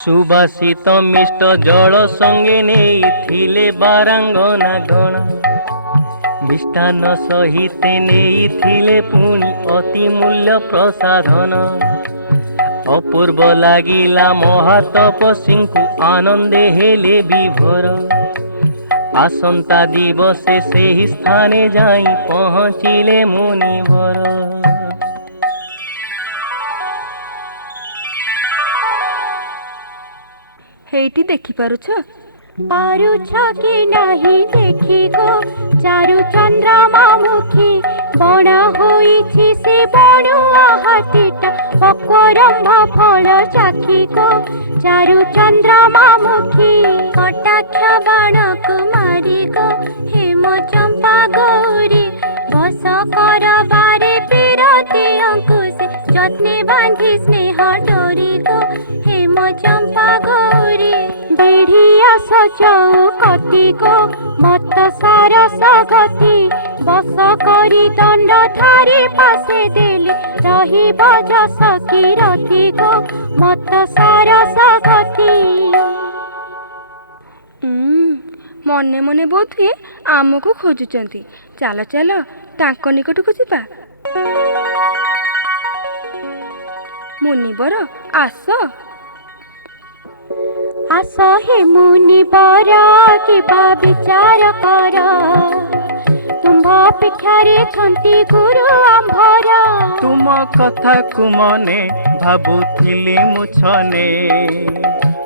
सुबासित मिष्ट जल संगे नेइथिले बारांगना गण मिष्टान सहित नेइथिले पुणी अति मूल्य प्रसाधन अपूर्व लागिला महातपस्वींकु आनंदे हेले विभोर आसंता दिवसे सेहि स्थाने जाई पहुँचिले मुनिवर। हेठी देखि पारुछ पारुछ कि नहीं देखी गो चारु चंद्रमा मुखी बणा होईछि से बणुआ हाथीटा पक्वरंभ फल चाखी गो चारु चंद्रमा मुखी कटाक्ष बाण कुमारी गो हेम चंपा गौरी बस कर बारे पिरती अंकुश जत्ने बांधी स्नेह डोरी गो हेम चंपा गौरी बेढ़िया सचौ कति को मत सारस गति बस करी दंड धारी पासे देले रही बजस की रति को मत सारस गति। मने मने बोध हुए आमको खोजुचंती। चलो चलो तांको निकटକୁ ଯିବା। मुनिवर आस आस हे मुनिवर किबा विचार कर तुम अपेक्षारे छंती गुरु आंभर तुम कथा कुमने भाबुथिली मुछने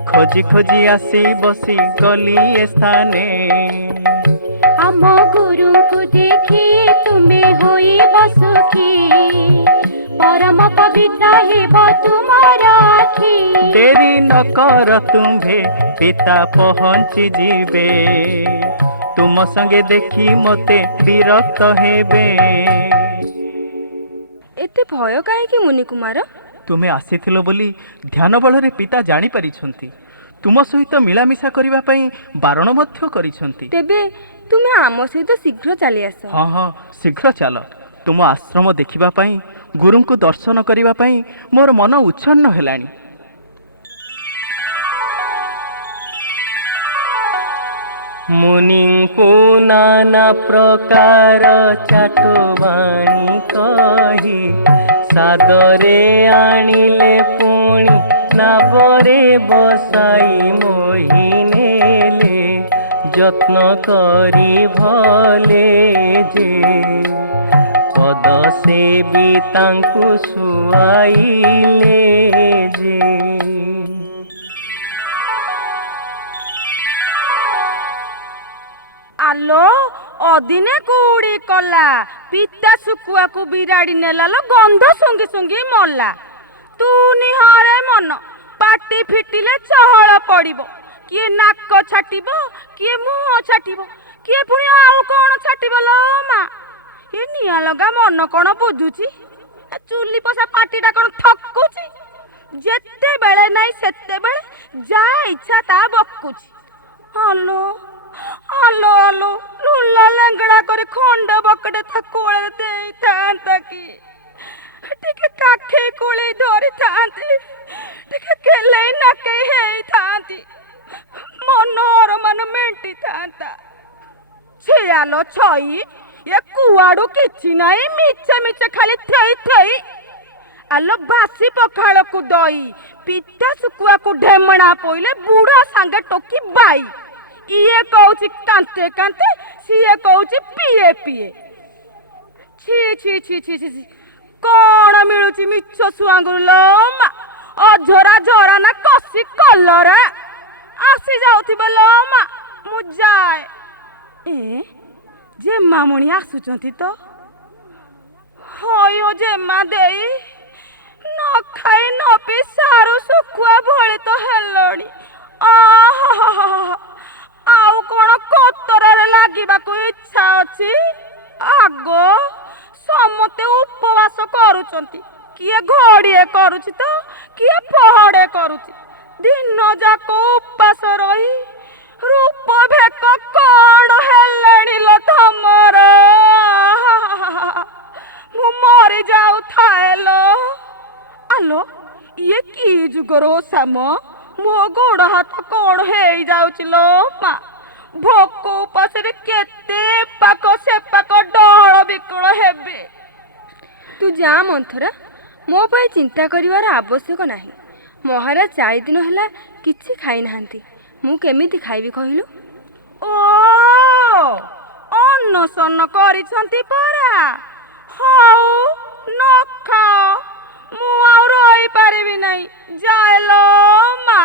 खोजी खोजी आसी बसी गली ए स्थाने आम गुरु को देखी तुम्हें होई बसुखी परम पवित्र हेब तुमर आखि तेरी न कर तुम्भे पिता पहुँची जीवे तुम संगे देखी मते विरक्त हेबे। एते भय काहेकि मुनि कुमार? तुमे आसीथिलो बोली ध्यान बलरे पिता जानी परिछंती तुम सहित मिलामिशा करिबा पई बारण मध्य करिछंती। तेबे तुमे आम सहित शीघ्र चली आस। हाँ हाँ शीघ्र चल तुम आश्रम देखिबा पई गुरु को दर्शन करिबा पई मोर मन उच्छन्न हेलानी। मुनि को नाना प्रकार चाटुबाणी कही सादरे आनिले पुणी नाबरे बसाई मोहि नेले যত্ন करी भले जे पद सेवी तांकु सुआइले जे। आलो अदिने कुड़ी कला पिता सुकुआ को बिराड़ी नेला लो गंध सुंगी सुंगी मल्ला तू निहारे मन पाटी फिटिले चहल पड़िबो किए नाक छाटिबो किए मुह छाटिबो किए पुणी आउ कोन छाटिबो लो मा ये निया लगा मन कोन बुझुची चुली पसा पाटीटा कोन थकुची जेते बेले नाही सेते बेले जा इच्छा ता बकुची। हलो हलो हलो लुला लेंगड़ा करे खंड बकड़े था कोले दे थांता की टिके काखे कोले धरी थांती टिके केले ना के हे थांती मनोर मन मेंटी थांता छे आलो छई ये कुआडू किछि नाही मिचे मिचे खाली थई थई आलो बासी पखाड़ को दई पिता सुकुआ को ढेमणा पोइले बूढ़ा सांगे टोकी बाई इए कहूची कांते कांते सीए कहूची पिए पिए छी छी छी छी छी कौन मिलुची मिछ सुआंगुर लोमा अझरा झरा ना कसी कलर आसी जाउथिबे लोमा मु जाए ए जे मामुनी आसुचंती तो हयो जे मा देई न खाई न पी सारू सुखुआ भले तो हेलणी आहा आउ कोन कोतरारे लागिबाकू इच्छा अछि आगो समते उपवास करूचंती किए घड़िए करूची तो किए पहड़े करूची दिन जाको उपवास रही रूप भेक कण हेलेणी लो तमर मु मरी जाऊ थाए लो आलो ये की जुगरो साम ମୋ ଗୋଡ଼ ହାତ କଣ ହେଇଯାଉଛି ଲୋ ମା। ଭୋକ ଉପାସରେ କେତେ ପାକ ସେପାକ ଡହଳ ବିକଳ ହେବେ। ତୁ ଯା ମନ୍ଥରା, ମୋ ପାଇଁ ଚିନ୍ତା କରିବାର ଆବଶ୍ୟକ ନାହିଁ। ମହାରାଜ 4 ଦିନ ହେଲା କିଛି ଖାଇନାହାନ୍ତି। ମୁଁ କେମିତି ଖାଇବି କହିଲୁ? ଓ ଅନଶନ କରିଛନ୍ତି ପରା। ହଉ ନ ଖାଅ, ମୁଁ ଆଉ ରହିପାରିବି ନାହିଁ। ଯାଏ ଲୋ ମା।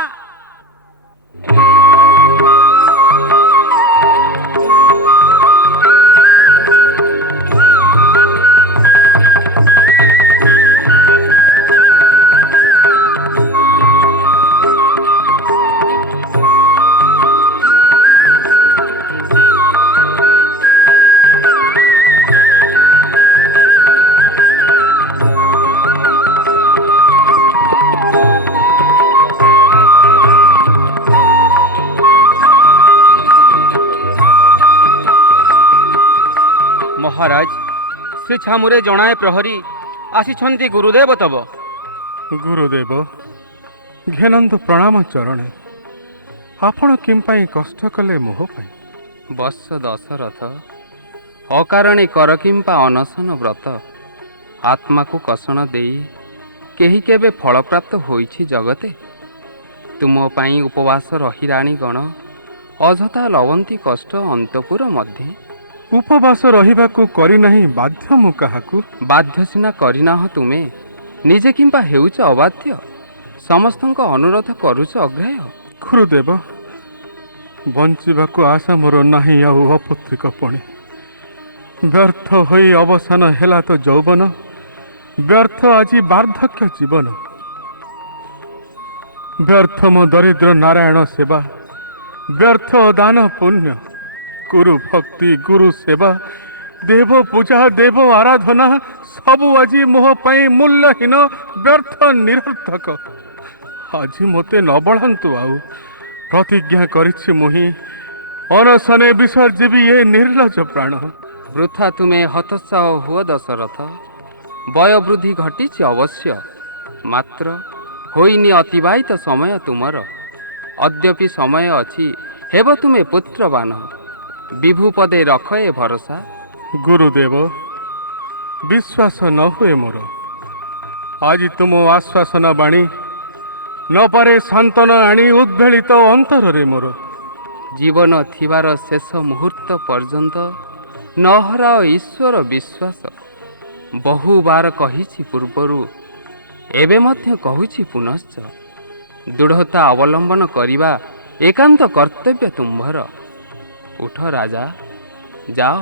ମହାରାଜ, ଶ୍ରୀ ଛାମୁରେ ଜଣାଏ ପ୍ରହରୀ ଆସିଛନ୍ତି ଗୁରୁଦେବ ତବ। ଗୁରୁଦେବ, ଘେନନ୍ତୁ ପ୍ରଣାମ ଚରଣେ। ଆପଣ କିମ୍ପାଇଁ କଷ୍ଟ କଲେ ମୋହ ପାଇଁ? ବତ୍ସ ଦଶରଥ, ଅକାରଣେ କର କିମ୍ବା ଅନଶନ ବ୍ରତ। ଆତ୍ମାକୁ କଷଣ ଦେଇ କେହି କେବେ ଫଳପ୍ରାପ୍ତ ହୋଇଛି ଜଗତେ। ତୁମ ପାଇଁ ଉପବାସ ରହି ରାଣୀ ଗଣ, ଅଯଥା ଲବନ୍ତି କଷ୍ଟ ଅନ୍ତପୁର ମଧ୍ୟେ। ଉପବାସ ରହିବାକୁ କରିନାହିଁ ବାଧ୍ୟ ମୁଁ କାହାକୁ। ବାଧ୍ୟ ସିନା କରିନାହଁ ତୁମେ, ନିଜେ କିମ୍ବା ହେଉଛ ଅବାଧ୍ୟ। ସମସ୍ତଙ୍କ ଅନୁରୋଧ କରୁଛ ଅଗ୍ରାହ୍ୟ। ଗୁରୁଦେବ, ବଞ୍ଚିବାକୁ ଆଶା ମୋର ନାହିଁ ଆଉ ଅପୁତ୍ରିକ ପଣି। ବ୍ୟର୍ଥ ହୋଇ ଅବସାନ ହେଲା ତ ଯୌବନ, ବ୍ୟର୍ଥ ଆଜି ବାର୍ଦ୍ଧକ୍ୟ ଜୀବନ। ବ୍ୟର୍ଥ ମୋ ଦରିଦ୍ର ନାରାୟଣ ସେବା, ବ୍ୟର୍ଥ ଦାନ ପୁଣ୍ୟ। ଗୁରୁ ଭକ୍ତି, ଗୁରୁ ସେବା, ଦେବ ପୂଜା, ଦେବ ଆରାଧନା ସବୁ ଆଜି ମୋ ପାଇଁ ମୂଲ୍ୟହୀନ, ବ୍ୟର୍ଥ ନିରର୍ଥକ। ଆଜି ମୋତେ ନ ବଢ଼ାନ୍ତୁ ଆଉ, ପ୍ରତିଜ୍ଞା କରିଛି ମୁହିଁ, ଅନଶନେ ବିସର୍ଜିବି ଏ ନିର୍ଲଜ ପ୍ରାଣ। ବୃଥା ତୁମେ ହତୋତ୍ସାହ ହୁଅ ଦଶରଥ। ବୟୋବୃଦ୍ଧି ଘଟିଛି ଅବଶ୍ୟ, ମାତ୍ର ହୋଇନି ଅତିବାହିତ ସମୟ ତୁମର। ଅଦ୍ୟପି ସମୟ ଅଛି, ହେବ ତୁମେ ପୁତ୍ରବାନ। ବିଭୁ ପଦେ ରଖ ଏ ଭରସା। ଗୁରୁଦେବ, ବିଶ୍ୱାସ ନ ହୁଏ ମୋର। ଆଜି ତୁମ ଆଶ୍ୱାସନ ବାଣୀ ନ ପାରେ ସାନ୍ତ୍ୱନ ଆଣି ଉଦ୍ବେଳିତ ଅନ୍ତରରେ ମୋର। ଜୀବନ ଥିବାର ଶେଷ ମୁହୂର୍ତ୍ତ ପର୍ଯ୍ୟନ୍ତ ନ ହରାଅ ଈଶ୍ୱର ବିଶ୍ୱାସ। ବହୁବାର କହିଛି ପୂର୍ବରୁ, ଏବେ ମଧ୍ୟ କହୁଛି ପୁନଶ୍ଚ। ଦୃଢ଼ତା ଅବଲମ୍ବନ କରିବା ଏକାନ୍ତ କର୍ତ୍ତବ୍ୟ ତୁମ୍ଭର। ଉଠ ରାଜା, ଯାଅ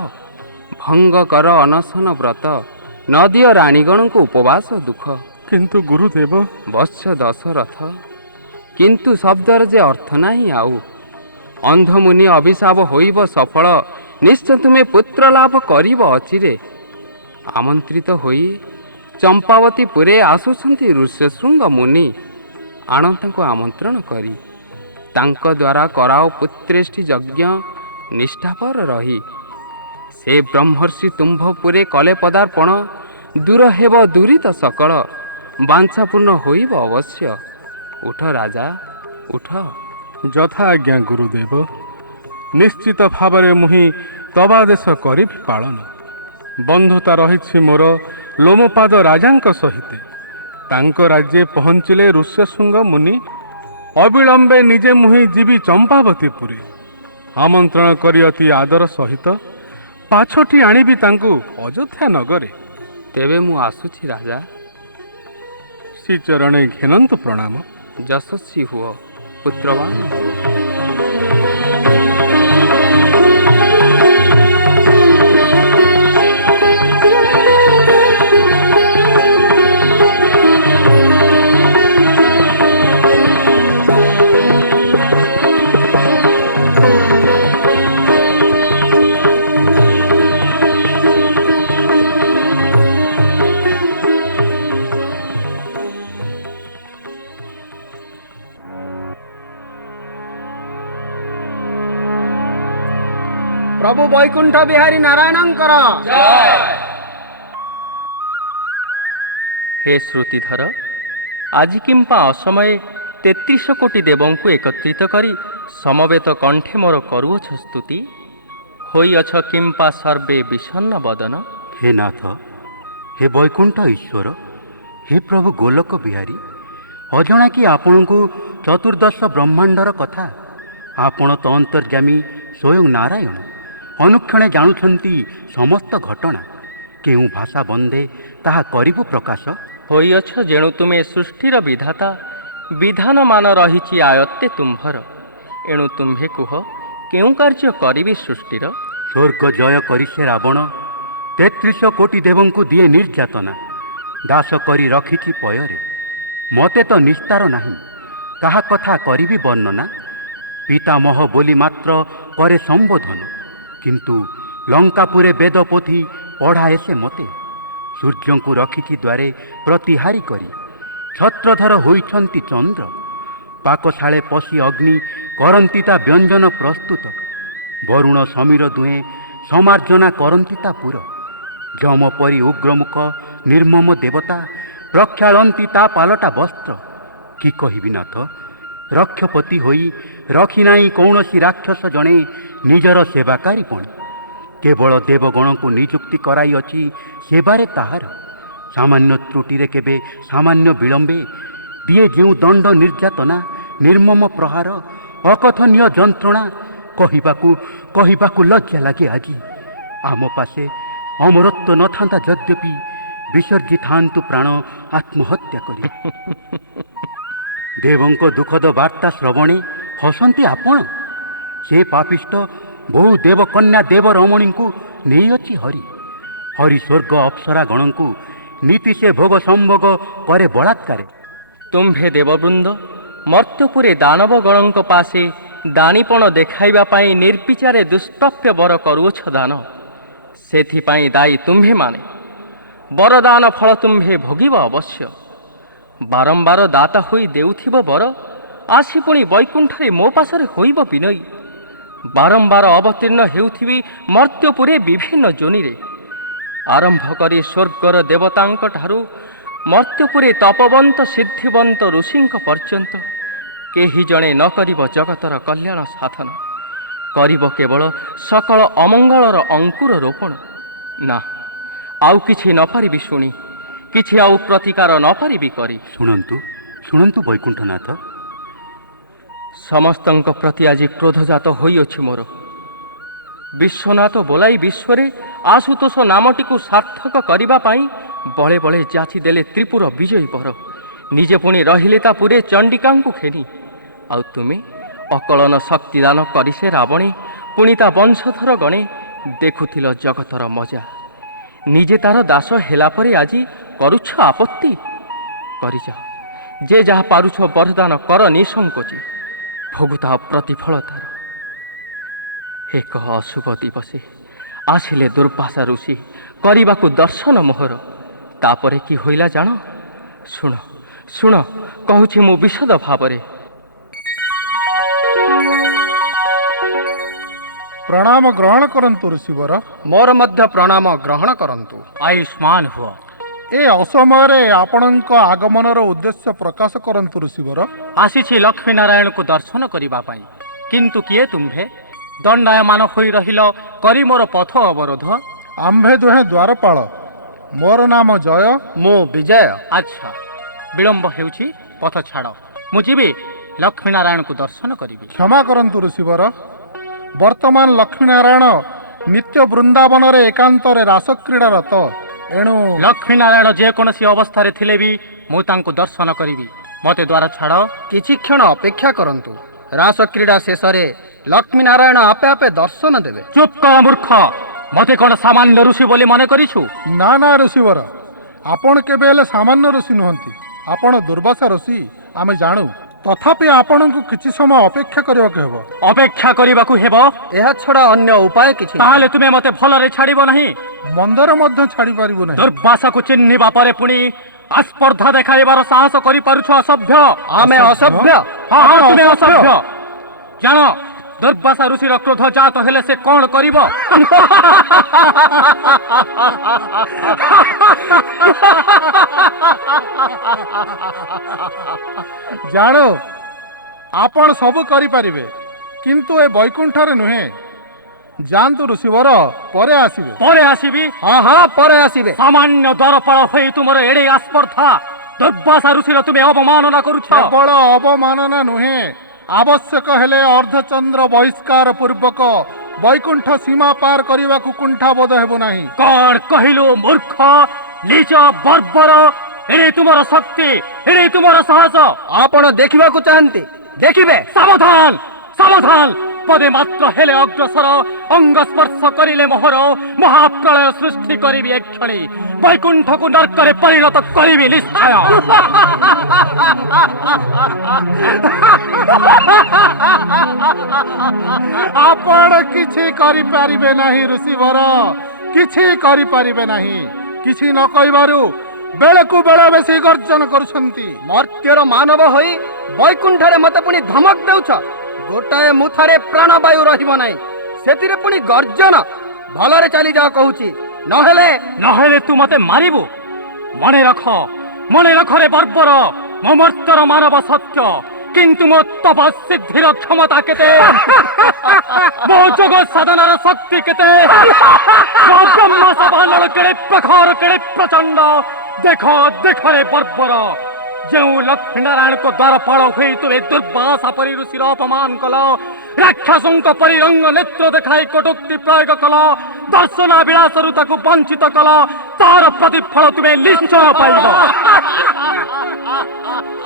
ଭଙ୍ଗ କର ଅନଶନ ବ୍ରତ। ନ ଦିଅ ରାଣୀଗଣଙ୍କୁ ଉପବାସ ଦୁଃଖ। କିନ୍ତୁ ଗୁରୁଦେବ, ବତ୍ସ ଦଶରଥ, କିନ୍ତୁ ଶବ୍ଦର ଯେ ଅର୍ଥ ନାହିଁ ଆଉ। ଅନ୍ଧମୁନି ଅଭିଶାପ ହୋଇବ ସଫଳ, ନିଶ୍ଚୟ ତୁମେ ପୁତ୍ର ଲାଭ କରିବ ଅଚିରେ। ଆମନ୍ତ୍ରିତ ହୋଇ ଚମ୍ପାବତୀପୁରେ ଆସୁଛନ୍ତି ଋଷ୍ୟଶୃଙ୍ଗ ମୁନି। ଆଣ ତାଙ୍କୁ ଆମନ୍ତ୍ରଣ କରି, ତାଙ୍କ ଦ୍ୱାରା କରାଅ ପୁତ୍ରେଷ୍ଟି ଯଜ୍ଞ ନିଷ୍ଠାପର ରହି। ସେ ବ୍ରହ୍ମର୍ଷି ତୁମ୍ଭପୁରେ କଲେ ପଦାର୍ପଣ, ଦୂର ହେବ ଦୁରିତ ସକଳ, ବାଞ୍ଛାପୂର୍ଣ୍ଣ ହୋଇବ ଅବଶ୍ୟ। ଉଠ ରାଜା, ଉଠ। ଯଥା ଆଜ୍ଞା ଗୁରୁଦେବ। ନିଶ୍ଚିତ ଭାବରେ ମୁହିଁ ତବାଦେଶ କରିବି ପାଳନ। ବନ୍ଧୁତା ରହିଛି ମୋର ଲୋମପାଦ ରାଜାଙ୍କ ସହିତ। ତାଙ୍କ ରାଜ୍ୟରେ ପହଞ୍ଚିଲେ ଋଷ୍ୟଶୃଙ୍ଗ ମୁନି, ଅବିଳମ୍ବେ ନିଜେ ମୁହିଁ ଯିବି ଚମ୍ପାବତୀପୁରେ। ଆମନ୍ତ୍ରଣ କରି ଅତି ଆଦର ସହିତ ପାଛୋଟି ଆଣିବି ତାଙ୍କୁ ଅଯୋଧ୍ୟା ନଗରେ। ତେବେ ମୁଁ ଆସୁଛି ରାଜା। ଶ୍ରୀଚରଣେ ଘେନନ୍ତୁ ପ୍ରଣାମ। ଯଶସ୍ୱୀ ହୁଅ, ପୁତ୍ରବାନ ହୁଅ। ପ୍ରଭୁ ବୈକୁଣ୍ଠ ବିହାରୀ ନାରାୟଣଙ୍କର ହେ ଶ୍ରୁତିଧର, ଆଜି କିମ୍ବା ଅସମୟେ ତେତ୍ରିଶ କୋଟି ଦେବଙ୍କୁ ଏକତ୍ରିତ କରି ସମବେତ କଣ୍ଠେ ମୋର କରୁଅଛ ସ୍ତୁତି। ହୋଇଅଛ କିମ୍ପା ସର୍ବେ ବିଷନ୍ନ ବଦନ। ହେ ନାଥ, ହେ ବୈକୁଣ୍ଠ ଈଶ୍ୱର, ହେ ପ୍ରଭୁ ଗୋଲକ ବିହାରୀ, ଅଜଣା କି ଆପଣଙ୍କୁ ଚତୁର୍ଦ୍ଦଶ ବ୍ରହ୍ମାଣ୍ଡର କଥା। ଆପଣ ତ ଅନ୍ତର୍ଯାମୀ ସ୍ୱୟଂ ନାରାୟଣ, ଅନୁକ୍ଷଣେ ଜାଣୁଛନ୍ତି ସମସ୍ତ ଘଟଣା। କେଉଁ ଭାଷା ବନ୍ଦେ ତାହା କରିବୁ ପ୍ରକାଶ। ହୋଇଅଛ ଯେଣୁ ତୁମେ ସୃଷ୍ଟିର ବିଧାତା, ବିଧାନମାନ ରହିଛି ଆୟତ୍ତେ ତୁମ୍ଭର। ଏଣୁ ତୁମ୍ଭେ କୁହ କେଉଁ କାର୍ଯ୍ୟ କରିବି ସୃଷ୍ଟିର। ସ୍ୱର୍ଗ ଜୟ କରି ସେ ରାବଣ 33 କୋଟି ଦେବଙ୍କୁ ଦିଏ ନିର୍ଯାତନା। ଦାସ କରି ରଖିଛି ପୟରେ, ମୋତେ ତ ନିସ୍ତାର ନାହିଁ, କାହା କଥା କରିବି ବର୍ଣ୍ଣନା। ପିତାମହ ବୋଲି ମାତ୍ର କରେ ସମ୍ବୋଧନ, କିନ୍ତୁ ଲଙ୍କାପୁରେ ବେଦ ପୋଥି ପଢ଼ାଏ ସେ ମୋତେ। ସୂର୍ଯ୍ୟଙ୍କୁ ରଖିଛି ଦ୍ୱାରେ ପ୍ରତିହାରୀ କରି, ଛତ୍ରଧର ହୋଇଛନ୍ତି ଚନ୍ଦ୍ର। ପାକଶାଳେ ପଶି ଅଗ୍ନି କରନ୍ତି ତା ବ୍ୟଞ୍ଜନ ପ୍ରସ୍ତୁତ। ବରୁଣ ସମୀର ଦୁହେଁ ସମାର୍ଜନା କରନ୍ତି ତା ପୁର। ଯମ ପରି ଉଗ୍ରମୁଖ ନିର୍ମମ ଦେବତା, ପ୍ରକ୍ଷାଳନ୍ତି ତା ପାଲଟା ବସ୍ତ୍ର। କି କହିବି ନାଥ, ରକ୍ଷପତି ହୋଇ ରଖିନାହିଁ କୌଣସି ରାକ୍ଷସ ଜଣେ ନିଜର ସେବାକାରୀ ପଣି। କେବଳ ଦେବଗଣଙ୍କୁ ନିଯୁକ୍ତି କରାଇଅଛି ସେବାରେ ତାହାର। ସାମାନ୍ୟ ତ୍ରୁଟିରେ କେବେ ସାମାନ୍ୟ ବିଳମ୍ବେ ଦିଏ ଯେଉଁ ଦଣ୍ଡ ନିର୍ଯାତନା, ନିର୍ମମ ପ୍ରହାର, ଅକଥନୀୟ ଯନ୍ତ୍ରଣା। କହିବାକୁ ଲଜ୍ଜା ଲାଗେ ଆଜି। ଆମ ପାଶେ ଅମରତ୍ୱ ନଥାନ୍ତା ଯଦ୍ୟପି, ବିସର୍ଜିଥାନ୍ତୁ ପ୍ରାଣ ଆତ୍ମହତ୍ୟା କରି। ଦେବଙ୍କ ଦୁଃଖଦ ବାର୍ତ୍ତା ଶ୍ରବଣେ ହସନ୍ତି ଆପଣ। ସେ ପାପିଷ୍ଟ ବହୁ ଦେବକନ୍ୟା ଦେବ ରମଣୀଙ୍କୁ ନେଇଅଛି ହରି। ହରି ସ୍ୱର୍ଗ ଅପ୍ସରା ଗଣଙ୍କୁ ନୀତି ସେ ଭୋଗ ସମ୍ଭୋଗ କରେ ବଳାତ୍କାରେ। ତୁମ୍ଭେ ଦେବବୃନ୍ଦ ମର୍ତ୍ତ୍ୟପୁରେ ଦାନବଗଣଙ୍କ ପାଶେ ଦାଣିପଣ ଦେଖାଇବା ପାଇଁ ନିର୍ବିଚାରେ ଦୁଷ୍ପ୍ରାପ୍ୟ ବର କରୁଅଛ ଦାନ। ସେଥିପାଇଁ ଦାୟୀ ତୁମ୍ଭେମାନେ। ବରଦାନ ଫଳ ତୁମ୍ଭେ ଭୋଗିବ ଅବଶ୍ୟ। ବାରମ୍ବାର ଦାତା ହୋଇ ଦେଉଥିବ ବର, ଆସି ପୁଣି ବୈକୁଣ୍ଠରେ ମୋ ପାଶରେ ହୋଇବ ବିନୟୀ। ବାରମ୍ବାର ଅବତୀର୍ଣ୍ଣ ହେଉଥିବି ମର୍ତ୍ତ୍ୟପୁରେ ବିଭିନ୍ନ ଯୋନିରେ। ଆରମ୍ଭ କରି ସ୍ୱର୍ଗର ଦେବତାଙ୍କ ଠାରୁ ମର୍ତ୍ତ୍ୟପୁରେ ତପବନ୍ତ ସିଦ୍ଧିବନ୍ତ ଋଷିଙ୍କ ପର୍ଯ୍ୟନ୍ତ କେହି ଜଣେ ନ କରିବ ଜଗତର କଲ୍ୟାଣ ସାଧନ। କରିବ କେବଳ ସକଳ ଅମଙ୍ଗଳର ଅଙ୍କୁର ରୋପଣ। ନା, ଆଉ କିଛି ନ ପାରିବି ଶୁଣି, କିଛି ଆଉ ପ୍ରତିକାର ନ ପାରିବି କରି। ଶୁଣନ୍ତୁ ବୈକୁଣ୍ଠନାଥ, ସମସ୍ତଙ୍କ ପ୍ରତି ଆଜି କ୍ରୋଧଜାତ ହୋଇଅଛି ମୋର। ବିଶ୍ୱନାଥ ବୋଲାଇ ବିଶ୍ୱରେ ଆଶୁତୋଷ ନାମଟିକୁ ସାର୍ଥକ କରିବା ପାଇଁ ବଳେ ବଳେ ଯାଚି ଦେଲେ ତ୍ରିପୁର ବିଜୟୀ ବର। ନିଜେ ପୁଣି ରହିଲେ ତା ପୁରେ ଚଣ୍ଡିକାଙ୍କୁ ଖେଣି। ଆଉ ତୁମେ ଅକଳନ ଶକ୍ତିଦାନ କରି ସେ ରାବଣୀ, ପୁଣି ତା ବଂଶଧର ଗଣେ ଦେଖୁଥିଲ ଜଗତର ମଜା। ନିଜେ ତାର ଦାସ ହେଲା ପରେ ଆଜି କରୁଛ ଆପତ୍ତି। କରିଯାଅ, ଯେ ଯାହା ପାରୁଛ ବରଦାନ କର ନିସଙ୍କୋଚେ, ଭୋଗୁତାଅ ପ୍ରତିଫଳ ତାର। ଏକ ଅଶୁଭ ଦିବସେ ଆସିଲେ ଦୁର୍ବାସା ଋଷି କରିବାକୁ ଦର୍ଶନ ମୋହର। ତାପରେ କି ହୋଇଲା ଜାଣ? ଶୁଣ କହୁଛି ମୁଁ ବିଶଦ ଭାବରେ। ପ୍ରଣାମ ଗ୍ରହଣ କରନ୍ତୁ ଋଷିବର। ମୋର ମଧ୍ୟ ପ୍ରଣାମ ଗ୍ରହଣ କରନ୍ତୁ। ଆୟୁଷ୍ମାନ ହୁଅ। ଏ ଅସମୟରେ ଆପଣଙ୍କ ଆଗମନର ଉଦ୍ଦେଶ୍ୟ ପ୍ରକାଶ କରନ୍ତୁ ଋଷିବର। ଆସିଛି ଲକ୍ଷ୍ମୀ ନାରାୟଣଙ୍କୁ ଦର୍ଶନ କରିବା ପାଇଁ। କିନ୍ତୁ କିଏ ତୁମ୍ଭେ? ଦଣ୍ଡାୟମାନ ହୋଇ ରହିଲ କରି ମୋର ପଥ ଅବରୋଧ। ଆମ୍ଭେ ଦୁହେଁ ଦ୍ୱାରପାଳ। ମୋର ନାମ ଜୟ। ମୁଁ ବିଜୟ। ଆଚ୍ଛା, ବିଳମ୍ବ ହେଉଛି, ପଥ ଛାଡ଼। ମୁଁ ଯିବି ଲକ୍ଷ୍ମୀ ନାରାୟଣଙ୍କୁ ଦର୍ଶନ କରିବି। କ୍ଷମା କରନ୍ତୁ ଋଷିବର। ବର୍ତ୍ତମାନ ଲକ୍ଷ୍ମୀନାରାୟଣ ନିତ୍ୟ ବୃନ୍ଦାବନରେ ଏକାନ୍ତରେ ରାସକ୍ରୀଡ଼ାରତ। ଏଣୁ ଲକ୍ଷ୍ମୀ ନାରାୟଣ ଯେକୌଣସି ଅବସ୍ଥାରେ ଥିଲେ ବି ମୁଁ ତାଙ୍କୁ ଦର୍ଶନ କରିବି। ମୋତେ ଦ୍ୱାର ଛାଡ଼। କିଛି କ୍ଷଣ ଅପେକ୍ଷା କରନ୍ତୁ। ରାସ କ୍ରୀଡ଼ା ଶେଷରେ ଲକ୍ଷ୍ମୀ ନାରାୟଣ ଆପେ ଆପେ ଦର୍ଶନ ଦେବେ। ଚୁପ୍ କର ମୂର୍ଖ। ମୋତେ କ'ଣ ସାମାନ୍ୟ ଋଷି ବୋଲି ମନେ କରିଛୁ? ନା ଋଷିବର, ଆପଣ କେବେ ହେଲେ ସାମାନ୍ୟ ଋଷି ନୁହନ୍ତି। ଆପଣ ଦୁର୍ବାସା ଋଷି, ଆମେ ଜାଣୁ। ତଥାପି ଆପଣଙ୍କୁ କିଛି ସମୟ ଅପେକ୍ଷା କରିବାକୁ ହେବ। ଅପେକ୍ଷା କରିବାକୁ ହେବ? ଏହା ଛଡ଼ା ଅନ୍ୟ ଉପାୟ କିଛି ନାହିଁ। ତାହେଲେ ତୁମେ ମୋତେ ଭଲରେ ଛାଡ଼ିବ ନାହିଁ? ମନ୍ଦରେ ମଧ୍ୟ ଛାଡ଼ି ପାରିବୁ ନାହିଁ। ଦୁର୍ବାସାକୁ ଚିହ୍ନିବା ପରେ ପୁଣି ଆସ୍ପର୍ଦ୍ଧା ଦେଖାଇବାର ସାହସ କରିପାରୁଛ ଅସଭ୍ୟ? ଆମେ ଅସଭ୍ୟ? ହଁ, ତୁମେ ଅସଭ୍ୟ। ଜାଣ, ଦୁର୍ବାସା ଋଷିର କ୍ରୋଧ ଜାତ ହେଲେ ସେ କ'ଣ କରିବ? ଜାଣୁ, ଆପଣ ସବୁ କରିପାରିବେ, କିନ୍ତୁ ଏ ବୈକୁଣ୍ଠରେ ନୁହେଁ। ଯାଆନ୍ତୁ ଋଷିବର, ପରେ ଆସିବେ। ପରେ ଆସିବି। ହଁ ହଁ ପରେ ଆସିବେ। ସାମାନ୍ୟ ଦ୍ୱାରପାଳ ହୋଇ ତୁମର ଏଡ଼େ ଆସ୍ପର୍ଦ୍ଧା, ଦୁର୍ବାସା ଋଷିର ତୁମେ ଅବମାନନା କରୁଛ। କେବଳ ଅବମାନନା ନୁହେଁ, ଆବଶ୍ୟକ ହେଲେ ଅର୍ଦ୍ଧଚନ୍ଦ୍ର ବହିଷ୍କାର ପୂର୍ବକ ବୈକୁଣ୍ଠ ସୀମା ପାର କରିବାକୁ କୁଣ୍ଠାବୋଧ ହେବ ନାହିଁ। କଣ କହିଲୁ ମୂର୍ଖ, ନିଜ ବର୍ବର? ଏଣେ ତୁମର ଶକ୍ତି, ଏଣେ ତୁମର ସାହସ। ଆପଣ ଦେଖିବାକୁ ଚାହାନ୍ତି, ଦେଖିବେ। ସାବଧାନ, ସାବଧାନ। ପଦେ ମାତ୍ର ହେଲେ ଅଗ୍ରସର, ଅଙ୍ଗ ସ୍ପର୍ଶ କରିଲେ ମୋହର ମହାପ୍ରଳୟ ସୃଷ୍ଟି କରିବି ଏକ୍ଷଣି। ବୈକୁଣ୍ଠକୁ ନର୍କରେ ପରିଣତ କରିବି ନିଶ୍ଚୟ। ଆପଣ କିଛି କରିପାରିବେ ନାହିଁ ଋଷିବର, କିଛି କରିପାରିବେ ନାହିଁ। କିଛି ନ କହିବାରୁ ବେଳକୁ ବେଳ ବେଶୀ ଗର୍ଜନ କରୁଛନ୍ତି। ମର୍ତ୍ତ୍ୟର ମାନବ ହୋଇ ବୈକୁଣ୍ଠରେ ମତେ ପୁଣି ଧମକ ଦେଉଛ। ଗୋଟାଏ ମୁଥାରେ ପ୍ରାଣବାୟୁ ରହିବ ନାହିଁ, ସେଥିରେ ପୁଣି ଗର୍ଜନ। ଭଲରେ ଚାଲିଯାଅ କହୁଛି, ନହେଲେ ତୁ ମତେ ମାରିବୁ। ମନେ ରଖରେ ବର୍ବର, ମୋ ମର୍ତ୍ତ୍ୟର ମାନବ ସତ୍ୟ, କିନ୍ତୁ ମୋ ତପସିଦ୍ଧିର କ୍ଷମତା କେତେ, ମୋ ଯୋଗ ସାଧନାର ଶକ୍ତି କେତେ, ମୋ ବ୍ରହ୍ମ ସଭାନଳ କେଡ଼େ ପ୍ରଖର, କେଡ଼େ ପ୍ରଚଣ୍ଡ। ଦେଖରେ ବର୍ବର, ଯେଉଁ ଲକ୍ଷ୍ମୀନାରାୟଣଙ୍କ ଦ୍ୱାରପାଳ ହୋଇ ତୁମେ ଦୁର୍ବାସା ପରି ଋଷିର ଅପମାନ କଲ, ରାକ୍ଷସଙ୍କ ପରି ରଙ୍ଗ ନେତ୍ର ଦେଖାଇ କଟୁକ୍ତି ପ୍ରୟୋଗ କଲ, ଦର୍ଶନାଭିଳାଷରୁ ତାକୁ ବଞ୍ଚିତ କଲ, ତାର ପ୍ରତିଫଳ ତୁମେ ନିଶ୍ଚୟ ପାଇବ।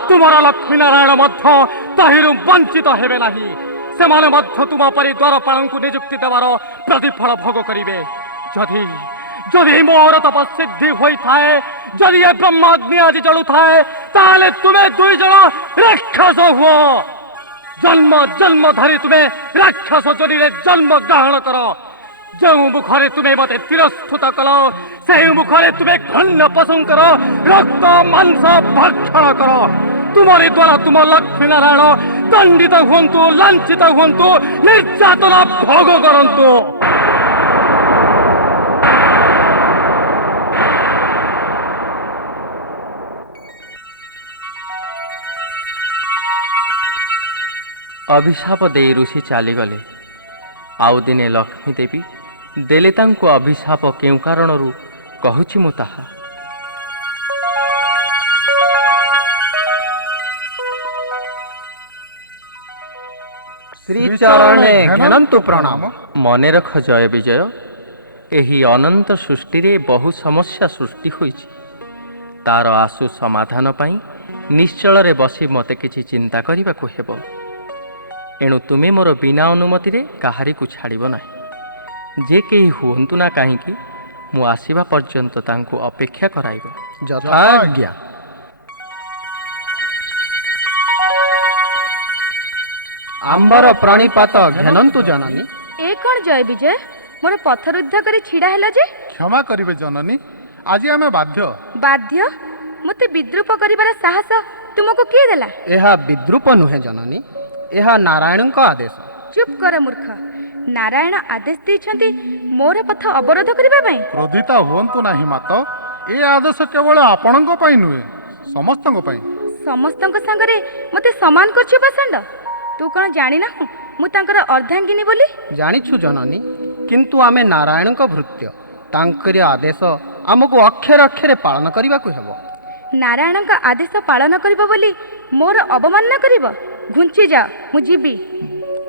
ତୁମର ଲକ୍ଷ୍ମୀନାରାୟଣ ମଧ୍ୟ ତହିଁରୁ ବଞ୍ଚିତ ହେବେ ନାହିଁ। ସେମାନେ ମଧ୍ୟ ତୁମ ପରି ଦ୍ୱାରପାଳଙ୍କୁ ନିଯୁକ୍ତି ଦେବାର ପ୍ରତିଫଳ ଭୋଗ କରିବେ। ଯଦି ମୋର ତପସିଦ୍ଧି ହୋଇଥାଏ, ଯଦି ଏ ବ୍ରହ୍ମାଗ୍ନି ଆଜି ଜଳୁଥାଏ, ତାହେଲେ ତୁମେ ଦୁଇ ଜଣ ରାକ୍ଷସ ହୁଅ। ଜନ୍ମ ଧରି ତୁମେ ରାକ୍ଷସ ଯୋନିରେ ଜନ୍ମ ଗ୍ରହଣ କର। ଯେଉଁ ମୁଖରେ ତୁମେ ମତେ ତିରସ୍କୃତ କଲ, ସେହି ମୁଖରେ ତୁମେ ଘନ୍ୟ ପଶୁଙ୍କର ରକ୍ତ ମାଂସ ଭକ୍ଷଣ କର। ତୁମରି ଦ୍ୱାରା ତୁମ ଲକ୍ଷ୍ମୀନାରାୟଣ ଦଣ୍ଡିତ ହୁଅନ୍ତୁ, ଲାଞ୍ଛିତ ହୁଅନ୍ତୁ, ନିର୍ଯାତନା ଭୋଗ କରନ୍ତୁ। ଅଭିଶାପ ଦେଇ ଋଷି ଚାଲିଗଲେ। ଆଉ ଦିନେ ଲକ୍ଷ୍ମୀ ଦେବୀ ଦେଲେ ତାଙ୍କୁ ଅଭିଶାପ। କେଉଁ କାରଣରୁ କହୁଛି ମୁଁ ତାହା। ଶ୍ରୀଚରଣେ ଘେନନ୍ତୁ ପ୍ରଣାମ। ମନେ ରଖ ଜୟ ବିଜୟ, ଏହି ଅନନ୍ତ ସୃଷ୍ଟିରେ ବହୁ ସମସ୍ୟା ସୃଷ୍ଟି ହୋଇଛି। ତାର ଆଶୁ ସମାଧାନ ପାଇଁ ନିଶ୍ଚଳରେ ବସି ମୋତେ କିଛି ଚିନ୍ତା କରିବାକୁ ହେବ। ଏଣୁ ତୁମେ ମୋର ବିନା ଅନୁମତିରେ କାହାରିକୁ ଛାଡ଼ିବ ନାହିଁ। ଯେ କେହି ହୁଅନ୍ତୁ ନା କାହିଁକି, ମୁଁ ଆସିବା ପର୍ଯ୍ୟନ୍ତ ତାଙ୍କୁ ଅପେକ୍ଷା କରାଇବ। ଯଥାଜ୍ଞା। ଆମ୍ବର ପ୍ରାଣୀପାତ ଘେନନ୍ତୁ ଜନନୀ। ଏ କ'ଣ ଜୟ ବିଜୟ, ମୋର ପଥରୁଦ୍ଧ କରି ଛିଡ଼ା ହେଲା ଯେ? କ୍ଷମା କରିବେ ଜନନୀ, ଆଜି ଆମେ ବାଧ୍ୟ। ବାଧ୍ୟ? ମୋତେ ବିଦ୍ରୂପ କରିବାର ସାହସ ତୁମକୁ କିଏ ଦେଲା? ଏହା ବିଦ୍ରୂପ ନୁହେଁ ଜନନୀ, ଏହା ନାରାୟଣଙ୍କ ଆଦେଶ। ଚୁପ୍ କର ମୂର୍ଖ। ନାରାୟଣ ଆଦେଶ ଦେଇଛନ୍ତି ମୋର ପଥ ଅବରୋଧ କରିବା ପାଇଁ। କ୍ରୋଧିତା ହୁଅନ୍ତୁ ନାହିଁ ମାତ, ଏ ଆଦେଶ କେବଳ ଆପଣଙ୍କ ପାଇଁ ନୁହେଁ, ସମସ୍ତଙ୍କ ପାଇଁ। ସମସ୍ତଙ୍କ ସାଙ୍ଗରେ ମୋତେ ସମାନ କରୁଛୁ ପାଷଣ୍ଡ। ତୁ କ'ଣ ଜାଣିନାହୁଁ ମୁଁ ତାଙ୍କର ଅର୍ଦ୍ଧାଙ୍ଗିନୀ ବୋଲି? ଜାଣିଛୁ ଜନନୀ, କିନ୍ତୁ ଆମେ ନାରାୟଣଙ୍କ ଭୃତ୍ୟ। ତାଙ୍କରି ଆଦେଶ ଆମକୁ ଅକ୍ଷରେ ଅକ୍ଷରେ ପାଳନ କରିବାକୁ ହେବ। ନାରାୟଣଙ୍କ ଆଦେଶ ପାଳନ କରିବ ବୋଲି ମୋର ଅବମାନନା କରିବ? ଘୁଞ୍ଚି ଯାଅ, ମୁଁ ଯିବି।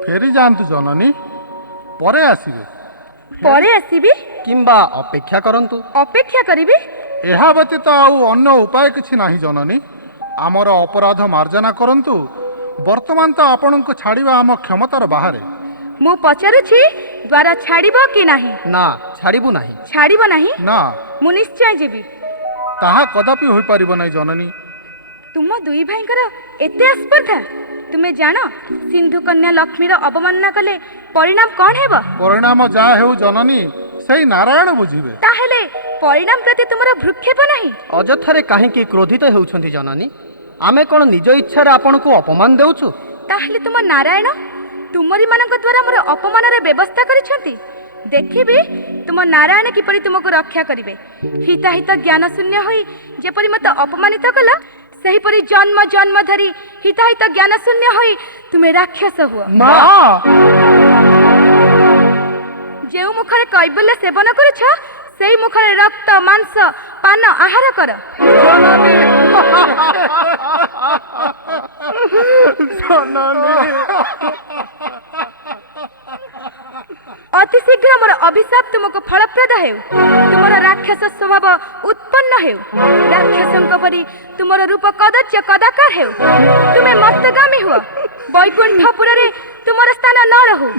ଫେରି ଯାଆନ୍ତୁ ଜନନୀ, ପରେ ଆସିବେ। ପରେ ଆସିବି? କିମ୍ବା ଅପେକ୍ଷା କରନ୍ତୁ। ଅପେକ୍ଷା କରିବି? ଏହା ବ୍ୟତୀତ ଆଉ ଅନ୍ୟ ଉପାୟ କିଛି ନାହିଁ ଜନନୀ। ଆମର ଅପରାଧ ମାର୍ଜନା କରନ୍ତୁ। ବର୍ତ୍ତମାନ ତ ଆପଣଙ୍କୁ ଛାଡ଼ିବା ଆମ କ୍ଷମତାର ବାହାରେ। ମୁଁ ପଚାରୁଛି, ଦ୍ୱାର ଛାଡ଼ିବ କି ନାହିଁ? ନା, ଛାଡ଼ିବୁ ନାହିଁ। ଛାଡ଼ିବ ନାହିଁ? ନା, ମୁଁ ନିଶ୍ଚୟ ଯିବି। ତାହା କଦାପି ହୋଇପାରିବ ନାହିଁ ଜନନୀ। ତୁମ ଦୁଇ ଭାଇଙ୍କର ଏତେ ଆସ୍ପର୍ଦ୍ଧା? ତୁମେ ଜାଣ ସିନ୍ଧୁ କନ୍ୟା ଲକ୍ଷ୍ମୀର ଅବମାନନା କଲେ ପରିଣାମ କ'ଣ ହେବ? ପରିଣାମ ଯାହା ହେଉ ଜନନୀ, ସେଇ ନାରାୟଣ ବୁଝିବେ। ତାହେଲେ ପରିଣାମ ପ୍ରତି ତୁମର ଭ୍ରୂକ୍ଷେପ ନାହିଁ? ଅଯଥାରେ କାହିଁକି କ୍ରୋଧିତ ହେଉଛନ୍ତି ଜନନୀ? ଆମେ କ'ଣ ନିଜ ଇଚ୍ଛାରେ ଆପଣଙ୍କୁ ଅପମାନ ଦେଉଛୁ? ତାହେଲେ ତୁମ ନାରାୟଣ ତୁମରିମାନଙ୍କ ଦ୍ୱାରା ମୋର ଅପମାନର ବ୍ୟବସ୍ଥା କରିଛନ୍ତି। ଦେଖିବି ତୁମ ନାରାୟଣ କିପରି ତୁମକୁ ରକ୍ଷା କରିବେ। ହିତାହିତ ଜ୍ଞାନ ଶୂନ୍ୟ ହୋଇ ଯେପରି ମୋତେ ଅପମାନିତ କଲ, ସେହିପରି ଜନ୍ମ ଜନ୍ମ ଧରି ହିତାହିତ ଜ୍ଞାନ ଶୂନ୍ୟ ହୋଇ ତୁମେ ରାକ୍ଷସ ହୁଅ। ଯେଉଁ ମୁଖରେ କୈବଲ୍ୟ ସେବନ କରୁଛ ସେଇ ମୁଖରେ ରକ୍ତ ମାଂସ ପାନ ଆହାର କର। ଅତି ଶୀଘ୍ର ମୋର ଅଭିଶାପ ତୁମକୁ ଫଳପ୍ରଦ ହେଉ, ତୁମର ରାକ୍ଷସ ସ୍ୱଭାବ ଉତ୍ପନ୍ନ ହେଉ, ରାକ୍ଷସଙ୍କ ପରି ତୁମର ରୂପ କଦର୍ଯ୍ୟ କଦାକାର ହେଉ, ତୁମେ ମର୍ତ୍ତଗାମୀ ହୁଅ, ବୈକୁଣ୍ଠପୁରରେ ତୁମର ସ୍ଥାନ ନ ରହୁ,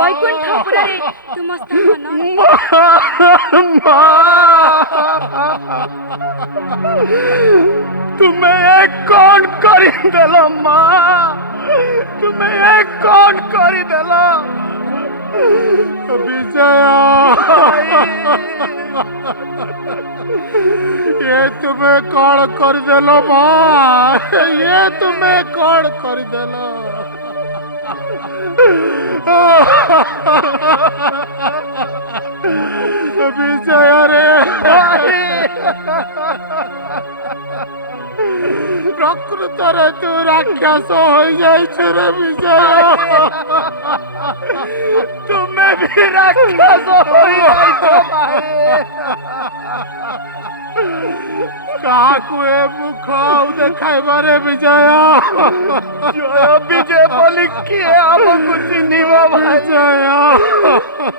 ବୈକୁଣ୍ଠପୁରରେ ତୁମ ସ୍ଥାନ ନ ତୁମେ କଣ କରିଦେଲ ମା? ତୁମେ କଣ କରିଦେଲ? विजय ये तुम्हें कौन कर देलो माँ? ये तुम्हें कौन कर देलो? विजय रे प्रकृत रे तू राक्षस हो जाइछ रे विजय। तुम्हें भी राक्षस हो काकू ए मुख देखाइबारे विजय। जय विजय बोली किए हमको चिन्हिब विजय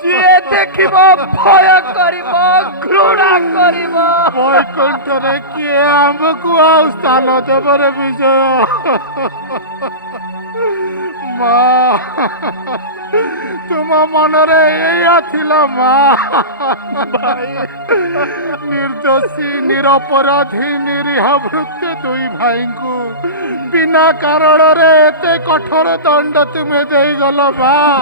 जिए देखिब भय करिब घृणा करिब। वैकुंठरे किए हमको आउ स्थान देवरे विजय। माँ तुम मनरे एया थिला माँ। निर्दोषी निरपराधी निरीह भृत्य दुई भाई को बिना कारण रे एते कठोर दंड तुम्हें दे गल माँ।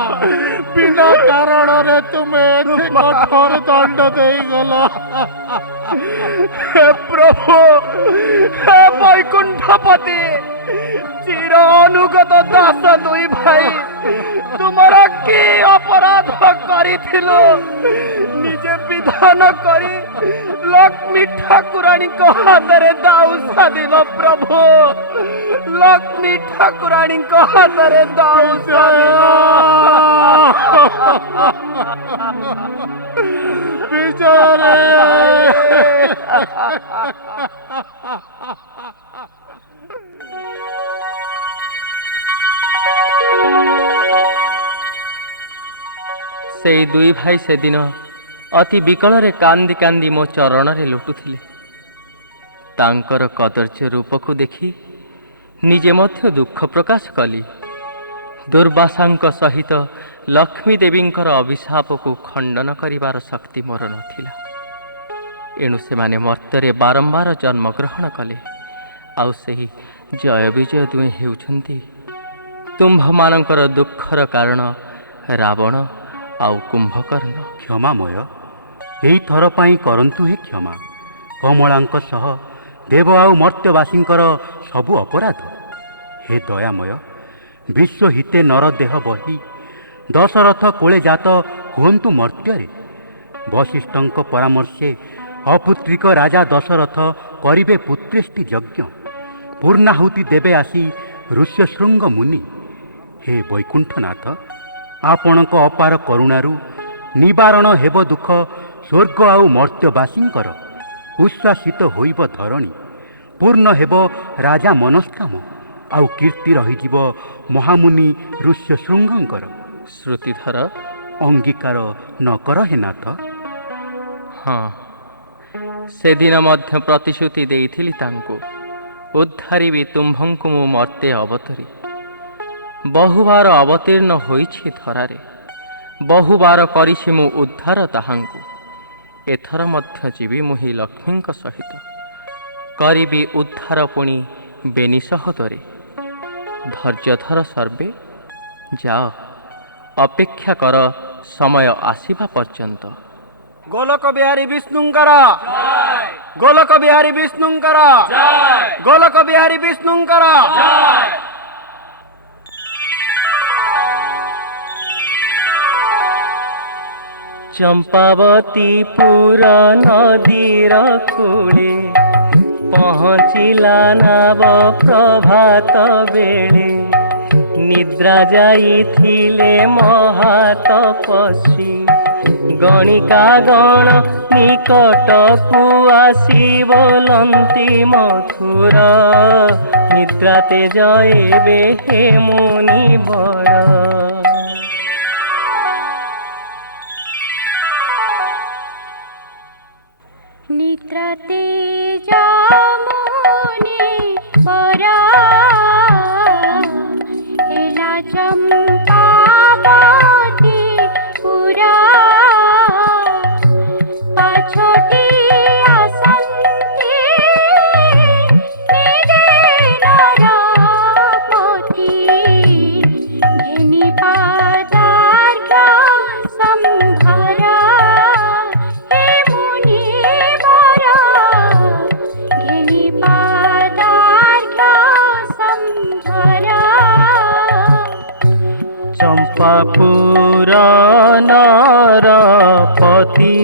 बिना कारण रे तुम्हें एते कठोर दंड दे गल। हे प्रभु, हे वैकुंठपति, चिर अनुगत दास दुई भाई तुमरा की अपराध करिथिलो निजे विधान करी लक्ष्मी ठाकुराणी को हाथरे दाऊ सादिल। प्रभु, लक्ष्मी ठाकुराणी को हाथरे दाऊ सादिल। विजय रे ସେଇ ଦୁଇ ଭାଇ ସେଦିନ ଅତି ବିକଳରେ କାନ୍ଦି କାନ୍ଦି ମୋ ଚରଣରେ ଲୋଟୁଥିଲେ। ତାଙ୍କର କଦର୍ଯ୍ୟ ରୂପକୁ ଦେଖି ନିଜେ ମଧ୍ୟ ଦୁଃଖ ପ୍ରକାଶ କଲି। ଦୁର୍ବାସାଙ୍କ ସହିତ ଲକ୍ଷ୍ମୀ ଦେବୀଙ୍କର ଅଭିଶାପକୁ ଖଣ୍ଡନ କରିବାର ଶକ୍ତି ମୋର ନଥିଲା। ଏଣୁ ସେମାନେ ମର୍ତ୍ତ୍ୟରେ ବାରମ୍ବାର ଜନ୍ମଗ୍ରହଣ କଲେ। ଆଉ ସେହି ଜୟ ବିଜୟ ଦୁହେଁ ହେଉଛନ୍ତି ତୁମ୍ଭମାନଙ୍କର ଦୁଃଖର କାରଣ ରାବଣ ଆଉ କୁମ୍ଭକର୍ଣ୍ଣ। କ୍ଷମାମୟ, ଏଇ ଥର ପାଇଁ କରନ୍ତୁ ହେ କ୍ଷମା। କମଳାଙ୍କ ସହ ଦେବ ଆଉ ମର୍ତ୍ତ୍ୟବାସୀଙ୍କର ସବୁ ଅପରାଧ। ହେ ଦୟାମୟ, ବିଶ୍ୱ ହିତେ ନର ଦେହ ବହି ଦଶରଥ କୋଳେ ଜାତ ହୁଅନ୍ତୁ ମର୍ତ୍ତ୍ୟରେ। ବଶିଷ୍ଠଙ୍କ ପରାମର୍ଶେ ଅପୁତ୍ରିକ ରାଜା ଦଶରଥ କରିବେ ପୁତ୍ରେଷ୍ଟି ଯଜ୍ଞ। ପୂର୍ଣ୍ଣାହୁତି ଦେବେ ଆସି ଋଷ୍ୟଶୃଙ୍ଗ ମୁନି। ହେ ବୈକୁଣ୍ଠନାଥ, ଆପଣଙ୍କ ଅପାର କରୁଣାରୁ ନିବାରଣ ହେବ ଦୁଃଖ ସ୍ୱର୍ଗ ଆଉ ମର୍ତ୍ତ୍ୟବାସୀଙ୍କର। ଉଚ୍ଛ୍ୱାସିତ ହୋଇବ ଧରଣୀ, ପୂର୍ଣ୍ଣ ହେବ ରାଜା ମନସ୍କାମ, ଆଉ କୀର୍ତ୍ତି ରହିଯିବ ମହାମୁନି ଋଷ୍ୟଶୃଙ୍ଗଙ୍କର। ଶ୍ରୁତିଧର, ଅଙ୍ଗୀକାର ନ କର ହେ ନାଥ। ହଁ, ସେଦିନ ମଧ୍ୟ ପ୍ରତିଶ୍ରୁତି ଦେଇଥିଲି ତାଙ୍କୁ, ଉଦ୍ଧାରିବି ତୁମ୍ଭଙ୍କୁ ମୁଁ ମର୍ତ୍ତେ ଅବତରି। ବହୁବାର ଅବତୀର୍ଣ୍ଣ ହୋଇଛି ଧରାରେ, ବହୁବାର କରିଛି ମୁଁ ଉଦ୍ଧାର ତାହାଙ୍କୁ। ଏଥର ମଧ୍ୟ ଯିବି ମୁଁ ହିଁ ଲକ୍ଷ୍ମୀଙ୍କ ସହିତ, କରିବି ଉଦ୍ଧାର ପୁଣି ବେନି ସହଦରେ। ଧୈର୍ଯ୍ୟ ଧର ସର୍ବେ, ଯାଅ ଅପେକ୍ଷା କର ସମୟ ଆସିବା ପର୍ଯ୍ୟନ୍ତ। ଗୋଲକ ବିହାରୀ ବିଷ୍ଣୁଙ୍କର, ଗୋଲକ ବିହାରୀ ବିଷ୍ଣୁଙ୍କର, ଗୋଲକ ବିହାରୀ ବିଷ୍ଣୁଙ୍କର। ଚମ୍ପାବତୀ ପୁର ନଦୀର କୂଳେ ପହଞ୍ଚିଲା ନାବ ପ୍ରଭାତ ବେଳେ, ନିଦ୍ରା ଯାଇଥିଲେ ମହାତପସ୍ୱୀ। ଗଣିକା ଗଣ ନିକଟକୁ ଆସି ବୋଲନ୍ତି ମଥୁର, ନିଦ୍ରାତେ ଜୟବେ ହେ ମୁନି ବର। নিদ্রাতে যামুনি পরা এলা চম্পাবতী পুরা পাছটি আসন্তি নিজে নরপতি ঘেনি পাদার্ঘ সম্ভারা হে মুনি বর ঘেনি পাদার্ঘ সম্ভারা। চম্পাপুর নরপতি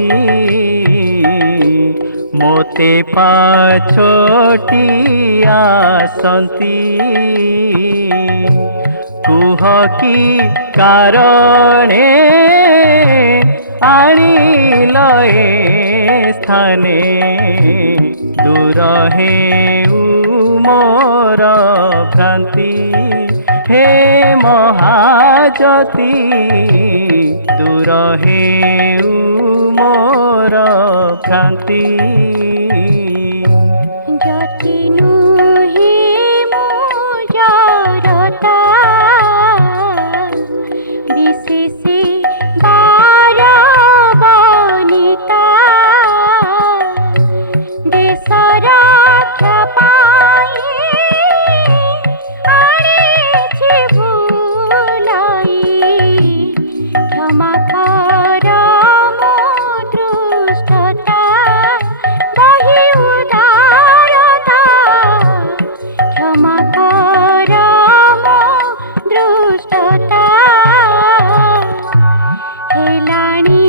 মোতে পাছটি আসন্তি, কুহ কি কারণে আনিল এ স্থানে, দূর হেউ মোর ভ্রান্তি হে মহাজ্যোতি, দূর হেউ মোর ভ্রান্তি। জ্যোতি নুহি মুজরতা বিশেষে বার বনিতা, দেশ রক্ষা পাই আনিছি ভুলাই, ক্ষমা কর মো দৃষ্টতা বহি উদারতা, ক্ষমা কর মো দৃষ্টতা। হেলাণি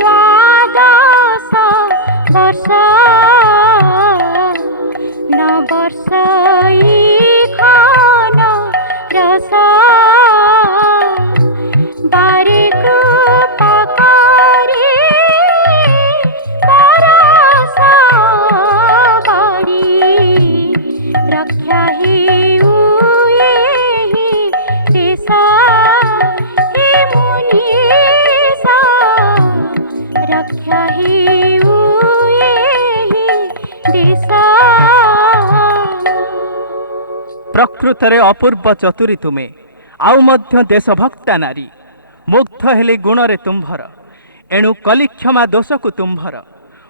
দ্বাদশ বর্ষ নবর্ষ খন রস, বারে কৃপা করে পরশ বাড়ি, রক্ষা হেউ এহি দেশ হে মুনীশ, রক্ষা হেউ এহি দেশ। ପ୍ରକୃତରେ ଅପୂର୍ବ ଚତୁରୀ ତୁମେ, ଆଉ ମଧ୍ୟ ଦେଶଭକ୍ତା ନାରୀ। ମୁଗ୍ଧ ହେଲି ଗୁଣରେ ତୁମ୍ଭର, ଏଣୁ କଲି କ୍ଷମା ଦୋଷକୁ ତୁମ୍ଭର।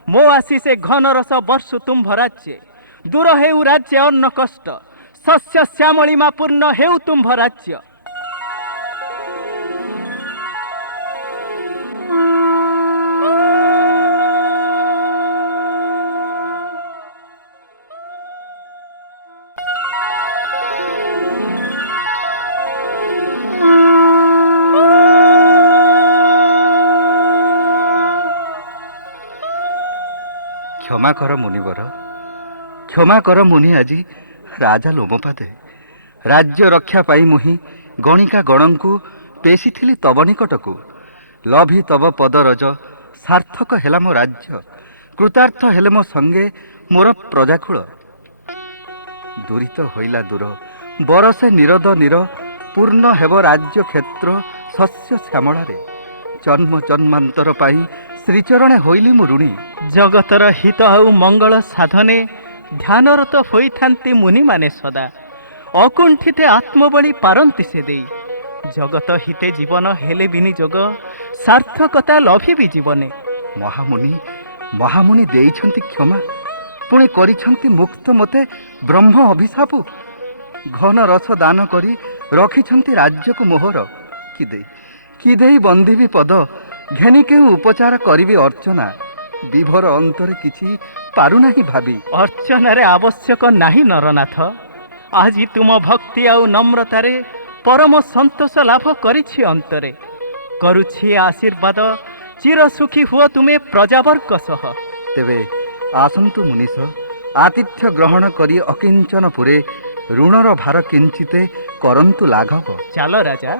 ମୋ ଆଶିଷେ ଘନ ରସ ବର୍ଷୁ ତୁମ୍ଭ ରାଜ୍ୟେ, ଦୂର ହେଉ ରାଜ୍ୟ ଅନ୍ନ କଷ୍ଟ, ଶସ୍ୟ ଶ୍ୟାମଳିମା ପୂର୍ଣ୍ଣ ହେଉ ତୁମ୍ଭ ରାଜ୍ୟ। କ୍ଷମା କର ମୁନିବର, କ୍ଷମା କର ମୁନି ଆଜି ରାଜା ଲୋମପାଦେ। ରାଜ୍ୟ ରକ୍ଷା ପାଇ ମୁହିଁ ଗଣିକା ଗଣଙ୍କୁ ପେଶିଥିଲି ତବ ନିକଟକୁ। ଲଭି ତବ ପଦରଜ, ସାର୍ଥକ ହେଲା ମୋ ରାଜ୍ୟ। କୃତାର୍ଥ ହେଲେ ମୋ ସଙ୍ଗେ ମୋର ପ୍ରଜାକୁଳ। ଦୂରିତ ହୋଇଲା ଦୂର, ବରଷେ ନିରଦ ନିର, ପୂର୍ଣ୍ଣ ହେବ ରାଜ୍ୟ କ୍ଷେତ୍ର ଶସ୍ୟ ଶ୍ୟାମଳାରେ। ଜନ୍ମ ଜନ୍ମାନ୍ତର ପାଇଁ ଶ୍ରୀଚରଣେ ହୋଇଲି ମୁଁ ଋଣୀ। ଜଗତର ହିତ ଆଉ ମଙ୍ଗଳ ସାଧନେ ଧ୍ୟାନରତ ହୋଇଥାନ୍ତି ମୁନିମାନେ ସଦା। ଅକୁଣ୍ଠିତେ ଆତ୍ମବଳି ପାରନ୍ତି ସେ ଦେଇ, ଜଗତ ହିତେ ଜୀବନ ହେଲେ ବିନିଯୋଗ, ସାର୍ଥକତା ଲଭିବି ଜୀବନେ। ମହାମୁନି ମହାମୁନି ଦେଇଛନ୍ତି କ୍ଷମା, ପୁଣି କରିଛନ୍ତି ମୁକ୍ତ ମୋତେ ବ୍ରହ୍ମ ଅଭିଶାପ। ଘନ ରସ ଦାନ କରି ରଖିଛନ୍ତି ରାଜ୍ୟକୁ ମୋହର। କି ଦେଇ ବନ୍ଦିବି ପଦ, ଘେନି କେଉଁ ଉପଚାର କରିବି ଅର୍ଚ୍ଚନା। ବିଭୋର ଅନ୍ତରେ କିଛି ପାରୁନାହିଁ ଭାବି। ଅର୍ଚ୍ଚନାରେ ଆବଶ୍ୟକ ନାହିଁ ନରନାଥ, ଆଜି ତୁମ ଭକ୍ତି ଆଉ ନମ୍ରତାରେ ପରମ ସନ୍ତୋଷ ଲାଭ କରିଛି ଅନ୍ତରେ। କରୁଛି ଆଶୀର୍ବାଦ, ଚିର ସୁଖୀ ହୁଅ ତୁମେ ପ୍ରଜାବର୍ଗ ସହ। ତେବେ ଆସନ୍ତୁ ମୁନିଷ, आतिथ्य ग्रहण करी अकिंचन पुरे ऋणर भार किंचिते करंतु लाघव। ଚାଲ ରାଜା।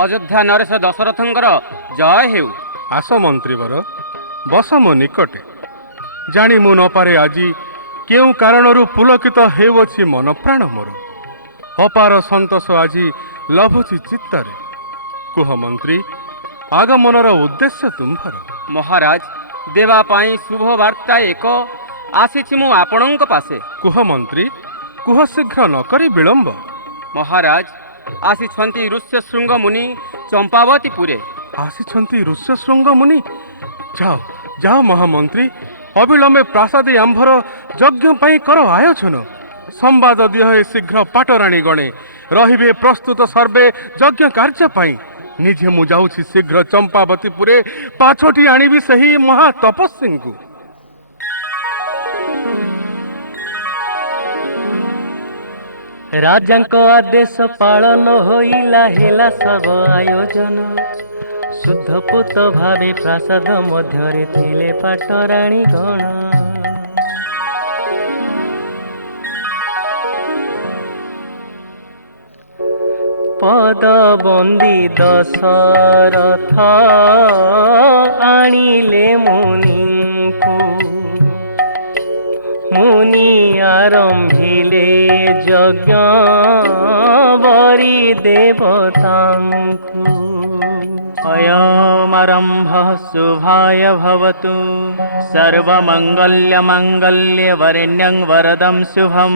अयोध्या नरेश दशरथंकर जय हेउ। आस मंत्रीवर बस मो निकटे। जानी मु न पारे आजी केउ कारणरू पुलकित हेउछि मन प्राण मोर। अपार संतोष आजी लभुछि चित्तरे। कुह मंत्री आगमनर उद्देश्य तुम्भर। महाराज देवा पाई शुभ वार्ता एक आसीछि मु आपणଙ୍କ पासे। कुह मंत्री कुह शीघ्र न करी विलंब। महाराज आसीछंती ऋष्य शृंग मुनि चंपावतीपुरे। आसीछंती ऋष्य शृंग मुनि। जाओ जाओ महामंत्री अविलंबे प्रासादे आंभर यज्ञ पाई कर आयोजन। संवाद दिह शीघ्र पाटराणी गणे रहिबे प्रस्तुत सर्वे यज्ञ कार्य पाई। निजे मु जाउछि शीघ्र चंपावतीपुरे पाछोटी आनिबी सही महा तपस्वी को। राजांक आदेश पालन होइला हेला सब आयोजन। शुद्ध पुत भावे प्रासाद मध्यरे थिले पाटराणी गण। पदबंदी दशरथ आनिले मुनिଙ୍କୁ। मुनि आरंभिले यज्ञ बरी देवतांकु। अयमारम्भः शुभाय भवतु सर्वमङ्गल्यमाङ्गल्ये वरेण्यं वरदं शुभं।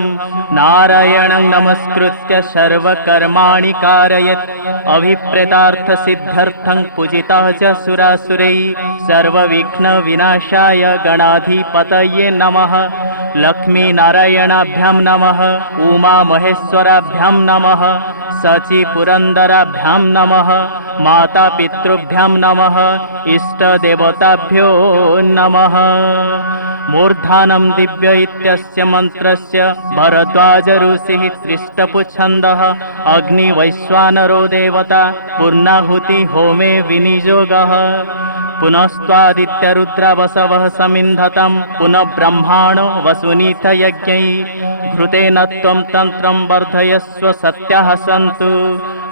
नारायणं नमस्कृत्य सर्वकर्माणि कारयेत्। अभिप्रेतार्थसिद्ध्यर्थं पूजितः च सुरासुरैः। सर्वविघ्नविनाशाय गणाधिपतये नमः। लक्ष्मीनारायणाभ्यां नमः। उमामहेश्वराभ्यां नमः। सचिपुरन्दराभ्यां नमः। मातापितृभ्यां नमः। इष्टदेवताभ्यो नमः। मूर्धानं दिव्य इत्यस्य मन्त्रस्य भरद्वाज ऋषिः त्रिष्टपुच्छन्दः। अग्निवैश्वानरो देवता पूर्णाहुति होमे विनियोगः। पुनस्त्वादित्यरुद्रवसवः समिन्धतं पुनः ब्रह्माणो वसुनीथ यज्ञैः। घृतेन त्वं तन्त्रं वर्धयस्व सत्याः सन्तु।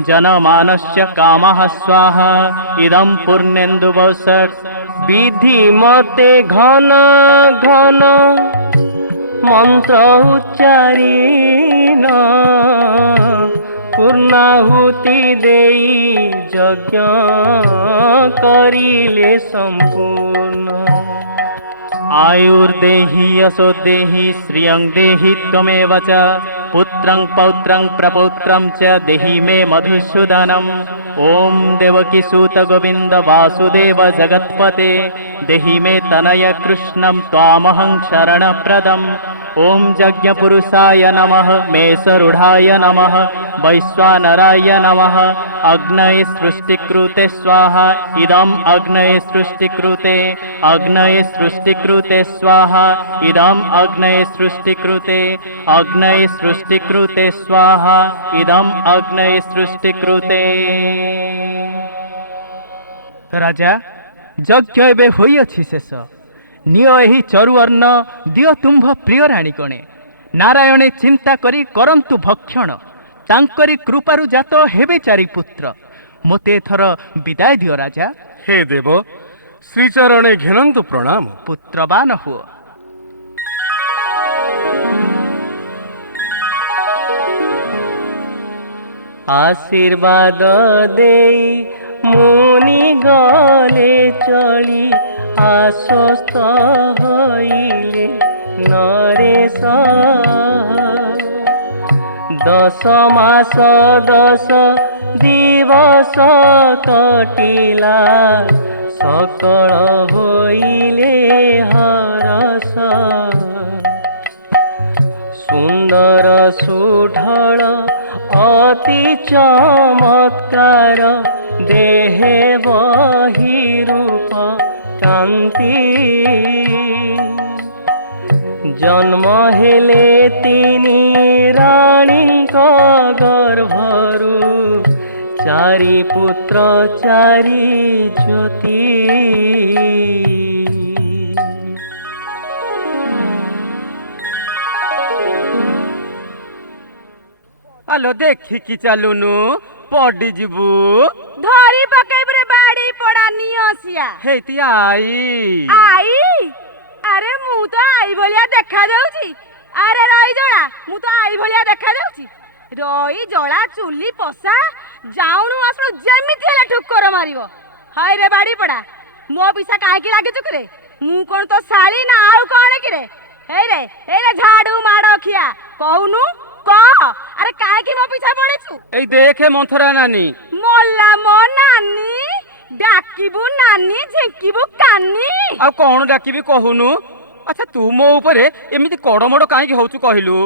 जनमानस्य कामः स्वाहा इदं पूर्णेन्दुवसट्। विधि मते घन घन मंत्र उच्चारीन। पूर्णाहुति देई यज्ञ करिले संपूर्ण। आयुर्देहि यशो देहि श्रियं देहि त्वमेव च। पुत्रं पौत्रं प्रपौत्रं च देहि मे मधुसूदनम्। ॐ देवकीसूत गोविन्द वासुदेव जगत्पते देहि मे तनय कृष्णं त्वामहं शरणप्रदम्। ॐ यज्ञपुरुषाय नमः। मेषरूढाय नमः। वैश्वानराय नमः। अग्नये सृष्टिकृते स्वाहा इदम् अग्नये सृष्टिकृते। अग्नये सृष्टिकृते स्वाहा इदम् अग्नये सृष्टिकृते। अग्नये सृष्टिकृते स्वाहा इदम् अग्नये सृष्टिकृते। राजा यज्ञ एबे होइअछि शेष। निय एही चरु अन्न दिय तुम्भ प्रिय राणी गणे। नारायणे चिंता करी करंतु भक्षण। तांकरी कृपारु जात हेबे चारि पुत्र। मोते थर विदाय दियो राजा। हे देव श्रीचरणे घेनन्तु प्रणाम। पुत्रवान हुओ। आशीर्वाद देई मुनि गले चली। आश्वस्त होइले नरेश। 10 मास 10 दिवस कटिला सकल होइले हरस सुंदर सुढळ अति चमत्कार देहे बहि रूप कांति जन्म हेले तिनी राणीଙ୍କ गर्भरू चारि पुत्र चारि ज्योति ଆଲୋ ଦେଖିକି ଚାଲୁନୁ ପଡି ଯିବୁ ଧରି ପକେଇବୁ ରେ ବାଡି ପଡା ନିଅସିଆ ହେଇତି ଆଇ ଆଇ ଆରେ ମୁଁ ତ ଆଇ ଭଳିଆ ଦେଖା ଯାଉଛି ଆରେ ରଇ ଜଳା ମୁଁ ତ ଆଇ ଭଳିଆ ଦେଖା ଯାଉଛି ରଇ ଜଳା ଚୁଲି ପସା ଯାଉଣୁ ଆସୁଣୁ ଯେମିତି ହେଲେ ଠୁକର ମାରିବ ହାय ରେ ବାଡି ପଡା ମୋ ପିଛା କାହିଁକି ଲାଗିଛୁ କିରେ ମୁଁ କଣ ତ ଶାଳି ନା ଆଉ କଣ କିରେ ହେଇରେ ଝାଡୁ ମାଡ ଖିଆ କହୁନୁ କହ ଆରେ କାହିଁକି ମୋ ପିଛା ପଡିଛୁ ଏଇ ଦେଖେ ମନ୍ଥରା ନାନୀ ମଲା ମୋ ନାନୀ ଡାକିବୁ ନାନୀ ଝିଙ୍କିବୁ କାନି ଆଉ କଣ ଡାକିବି କହୁନୁ ଆଚ୍ଛା ତୁ ମୋ ଉପରେ ଏମିତି କଡମଡ କାହିଁକି ହଉଛୁ କହିଲୁ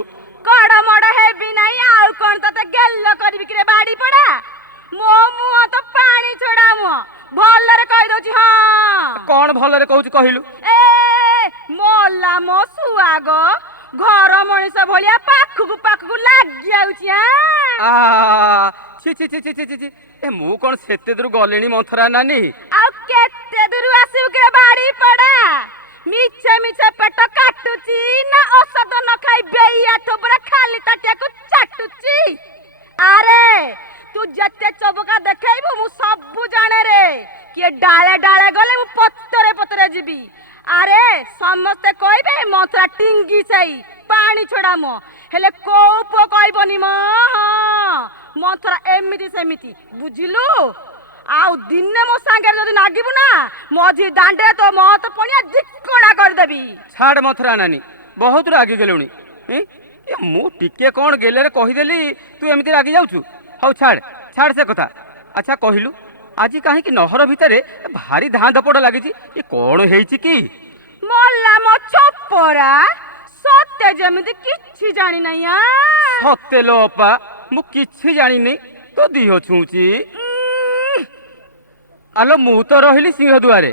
କଡମଡ ହେବି ନାହିଁ ଆଉ କଣ ତତେ ଗେଲ କରିବି କିରେ ବାଡି ପଡା ମୋ ମୁହଁ ତ ପାଣି ଛଡା ମୁହଁ ଭଲରେ କହିଦଉଛି ହଁ କଣ ଭଲରେ କହୁଛୁ କହିଲୁ ଏ ମଲା ମୋ ସୁଆଗ ଘର ମଣିଷ ଭଳିଆ ପାଖକୁ ଲାଗି ଯାଉଛି ଛି ଛି ଛି ଛି ଛି ଛି ଏ ମୁଁ କଣ ସେତେ ଦୂର ଗଲିଣି ମନ୍ଥରା ନାନୀ ଆଉ କେତେ ଦୂର ଆସିବୁ କିରେ ବାଡି ପଡା ମିଛ ପେଟ କାଟୁଛି ନା ଔଷଧ ନ ଖାଇ ବେଇଆ ଥୋବରା ଖାଲି ତାଟିଆକୁ ଚାଟୁଛି ଆରେ ତୁ ଯେତେ ଚବକା ଦେଖେଇବୁ ମୁଁ ସବୁ ଜାଣେ ରେ କିଏ ଡାଳେ ଡାଳେ ଗଲେ ମୁଁ ପତରେ ପତରେ ଯିବି ଆରେ ସମସ୍ତେ କହିବେ ମନ୍ଥରା ଟିଙ୍ଗି ସାଇ ପାଣି ଛଡା ମୋ ହେଲେ କୋଉ ପୁଅ କହିବନି ମ ମନ୍ଥରା ଏମିତି ସେମିତି ବୁଝିଲୁ ଆଉ ଦିନେ ମୋ ସାଙ୍ଗରେ ଯଦି ନାଗିବୁ ନା ମଝି ଦାଣ୍ଡେ ତ ମହତ ପଣିଆ ଜିକଡା କରିଦେବି ଛାଡ ମନ୍ଥରା ନାନୀ ବହୁତ ରାଗି ଗଲୁଣି ମୁଁ ଟିକେ କଣ ଗେଲେରେ କହିଦେଲି ତୁ ଏମିତି ରାଗି ଯାଉଛୁ ହଉ ଛାଡ ସେ କଥା ଆଚ୍ଛା କହିଲୁ ଆଜି କାହିଁକି ନହର ଭିତରେ ଭାରି ଧାଁ ଧପଡ ଲାଗିଛି ଏ କଣ ହେଇଛି କି ମଲା ମୋ ଚପରା ସତେ ଯେମିତି କିଛି ଜାଣି ନାହିଁ ସତେ ଲୋ ଅପା ମୁଁ କିଛି ଜାଣିନି ତୋ ଦିହ ଛୁଁଛି ଆଲୋ ମୁଁ ତ ରହିଲି ସିଂହ ଦୁଆରେ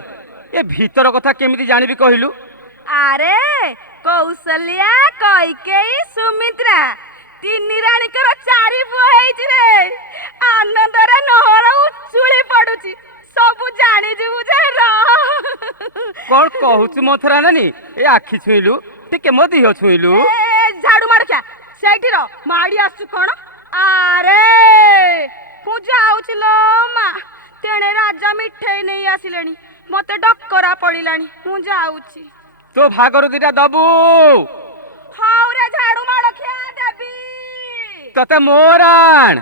ଏ ଭିତର କଥା କେମିତି ଜାଣିବି କହିଲୁ ଆରେ କୌଶଲ୍ୟା କୈକେୟୀ ସୁମିତ୍ରା ତିନି ରାଣୀଙ୍କର ଚାରି ପୁଅ ହେଇଛି ରେ ଆନନ୍ଦରେ ନହର ଉଚୁଳି ପଡୁଛି ସବୁ ଜାଣିଯିବୁ ଯେ କଣ କହୁଛୁ ମନ୍ଥରା ନାନୀ ଏ ଆଖି ଛୁଇଁଲୁ ଟିକେ ମୋ ଦିହ ଛୁଇଁଲୁ ଝାଡୁ ମାଡୁଛା ସେଇଠି ର ମାଡି ଆସୁଛୁ କଣ ଆରେ ମୁଁ ଯାଉଛି ଲୋ ମା ତେଣେ ରାଜା ମିଠେଇ ନେଇ ଆସିଲେଣି ମତେ ଡକରା ପଡିଲାଣି ମୁଁ ଯାଉଛି ତୋ ଭାଗରୁ ଦିଟା ଦବୁ ହଉ ରେ ଝାଡୁ ମାଡ ଖିଆ ଦେବି ତତେ ମୋରାଣ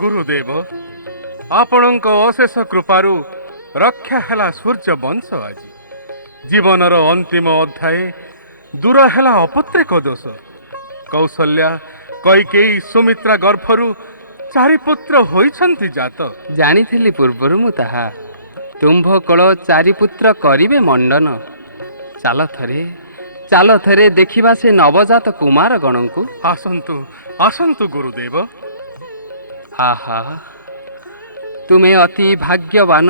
ଗୁରୁଦେବ ଆପଣଙ୍କ ଅଶେଷ କୃପାରୁ ରକ୍ଷା ହେଲା ସୂର୍ଯ୍ୟ ବଂଶ ଆଜି ଜୀବନର ଅନ୍ତିମ ଅଧ୍ୟାୟ ଦୂର ହେଲା ଅପୁତ୍ରିକ ଦୋଷ କୌଶଲ୍ୟା କୈକେୟୀ ସୁମିତ୍ରା ଗର୍ଭରୁ ଚାରି ପୁତ୍ର ହୋଇଛନ୍ତି ଜାତ ଜାଣିଥିଲି ପୂର୍ବରୁ ମୁଁ ତାହା ତୁମ୍ଭ କୋଳ ଚାରି ପୁତ୍ର କରିବେ ମଣ୍ଡନ ଚାଲ ଥରେ ଦେଖିବା ସେ ନବଜାତ କୁମାର ଗଣଙ୍କୁ ଆସନ୍ତୁ ଆସନ୍ତୁ ଗୁରୁଦେବ ଆହା ତୁମେ ଅତି ଭାଗ୍ୟବାନ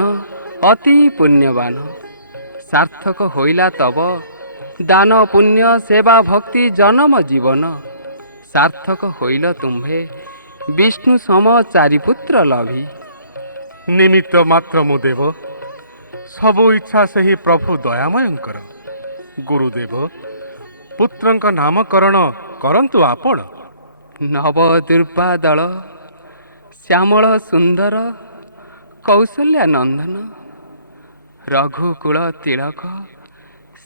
ଅତି ପୁଣ୍ୟବାନ ସାର୍ଥକ ହୋଇଲା ତବ ଦାନ ପୁଣ୍ୟ ସେବା ଭକ୍ତି ଜନମ ଜୀବନ ସାର୍ଥକ ହୋଇଲ ତୁମ୍ଭେ ବିଷ୍ଣୁ ସମ ଚାରିପୁତ୍ର ଲଭି ନିମିତ୍ତ ମାତ୍ର ମୁଁ ଦେବ ସବୁ ଇଚ୍ଛା ସେହି ପ୍ରଭୁ ଦୟାମୟଙ୍କର ଗୁରୁଦେବ ପୁତ୍ରଙ୍କ ନାମକରଣ କରନ୍ତୁ ଆପଣ ନବ ଦୁର୍ବା ଦଳ ଶ୍ୟାମଳ ସୁନ୍ଦର କୌଶଲ୍ୟା ନନ୍ଦନ ରଘୁକୁଳ ତିଳକ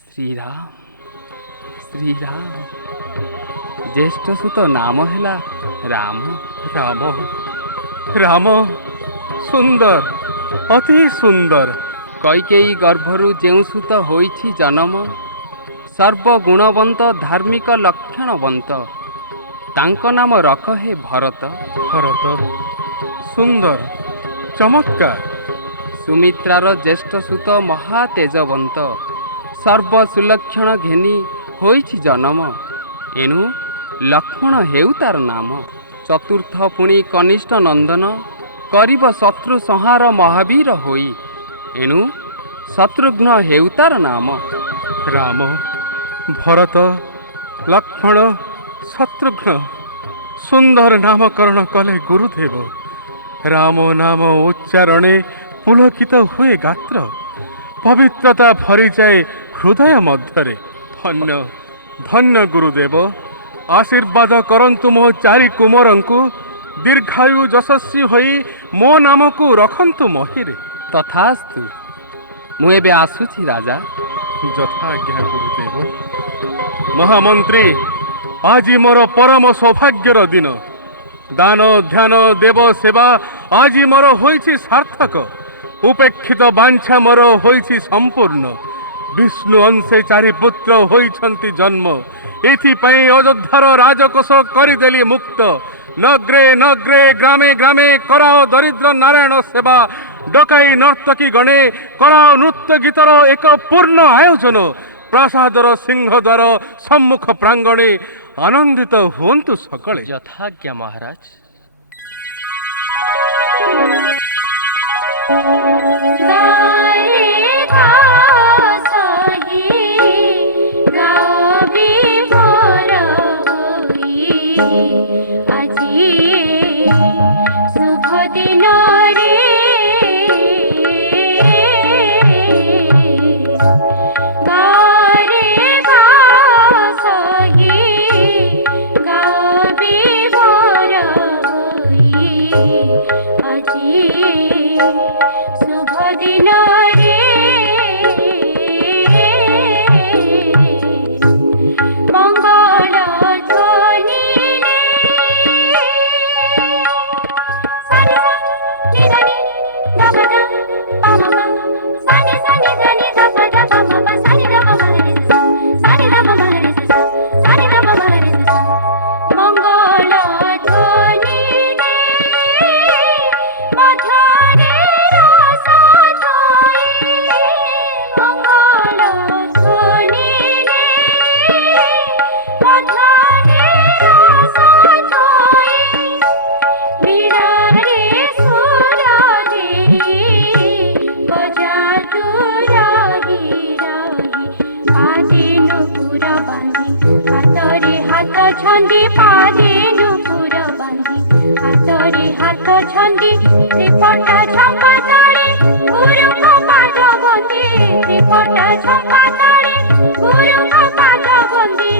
ଶ୍ରୀରାମ ଜ୍ୟେଷ୍ଠ ସୁତ ନାମ ହେଲା ରାମ ରାମ ରାମ ସୁନ୍ଦର ଅତି ସୁନ୍ଦର। କୈକେୟୀ ଗର୍ଭରୁ ଯେଉଁ ସୁତ ହୋଇଛି ଜନମ, ସର୍ବଗୁଣବନ୍ତ ଧାର୍ମିକ ଲକ୍ଷଣବନ୍ତ, ତାଙ୍କ ନାମ ରଖ ହେ ଭରତ। ଭରତ ସୁନ୍ଦର ଚମତ୍କାର। ସୁମିତ୍ରାର ଜ୍ୟେଷ୍ଠ ସୁତ ମହାତେଜବନ୍ତ, ସର୍ବ ସୁଲକ୍ଷଣ ଘେନି ହୋଇଛି ଜନମ, ଏଣୁ ଲକ୍ଷ୍ମଣ ହେଉ ତାର ନାମ। ଚତୁର୍ଥ ପୁଣି କନିଷ୍ଠ ନନ୍ଦନ, କରିବ ଶତ୍ରୁ ସଂହାର ମହାବୀର ହୋଇ, ଏଣୁ ଶତ୍ରୁଘ୍ନ ହେଉ ତାର ନାମ। ରାମ, ଭରତ, ଲକ୍ଷ୍ମଣ, ଶତ୍ରୁଘ୍ନ ସୁନ୍ଦର ନାମକରଣ କଲେ ଗୁରୁଦେବ। ରାମ ନାମ ଉଚ୍ଚାରଣେ ପୁଲକିତ ହୁଏ ଗାତ୍ର, ପବିତ୍ରତା ଭରିଯାଏ ହୃଦୟ ମଧ୍ୟରେ। ଧନ୍ୟ ଧନ୍ୟ ଗୁରୁଦେବ, ଆଶୀର୍ବାଦ କରନ୍ତୁ ମୋ ଚାରି କୁମରଙ୍କୁ, ଦୀର୍ଘାୟୁ ଯଶସ୍ୱୀ ହୋଇ ମୋ ନାମକୁ ରଖନ୍ତୁ ମହିରେ। ତଥାସ୍ତୁ, ମୁଁ ଏବେ ଆସୁଛି ରାଜା। ଯଥାଜ୍ଞା ଗୁରୁଦେବ। ମହାମନ୍ତ୍ରୀ, ଆଜି ମୋର ପରମ ସୌଭାଗ୍ୟର ଦିନ। ଦାନ ଧ୍ୟାନ ଦେବ ସେବା ଆଜି ମୋର ହୋଇଛି ସାର୍ଥକ। ଉପେକ୍ଷିତ ବାଞ୍ଛା ମୋର ହୋଇଛି ସମ୍ପୂର୍ଣ୍ଣ। ବିଷ୍ଣୁ ଅଂଶେ ଚାରି ପୁତ୍ର ହୋଇଛନ୍ତି ଜନ୍ମ, ଏଥିପାଇଁ ଅଯୋଧ୍ୟାର ରାଜକୋଷ କରିଦେଲି ମୁକ୍ତ। ନଗ୍ରେ ନଗ୍ରେ ଗ୍ରାମେ ଗ୍ରାମେ କରାଅ ଦରିଦ୍ର ନାରାୟଣ ସେବା, ଡକାଇ ନର୍ତ୍ତକୀ ଗଣେ କରାଅ ନୃତ୍ୟ ଗୀତର ଏକ ପୂର୍ଣ୍ଣ ଆୟୋଜନ। ପ୍ରାସାଦର ସିଂହଦ୍ୱାର ସମ୍ମୁଖ ପ୍ରାଙ୍ଗଣେ ଆନନ୍ଦିତ ହୁଅନ୍ତୁ ସକଳେ। ଯଥାଜ୍ଞା ମହାରାଜ। छंदी पादे नुपुर बंदी, हाथरे हाथ छंदी त्रिपटा छंपा ताले गुरु को पाद बंदी, त्रिपटा छंपा ताले गुरु को पाद बंदी।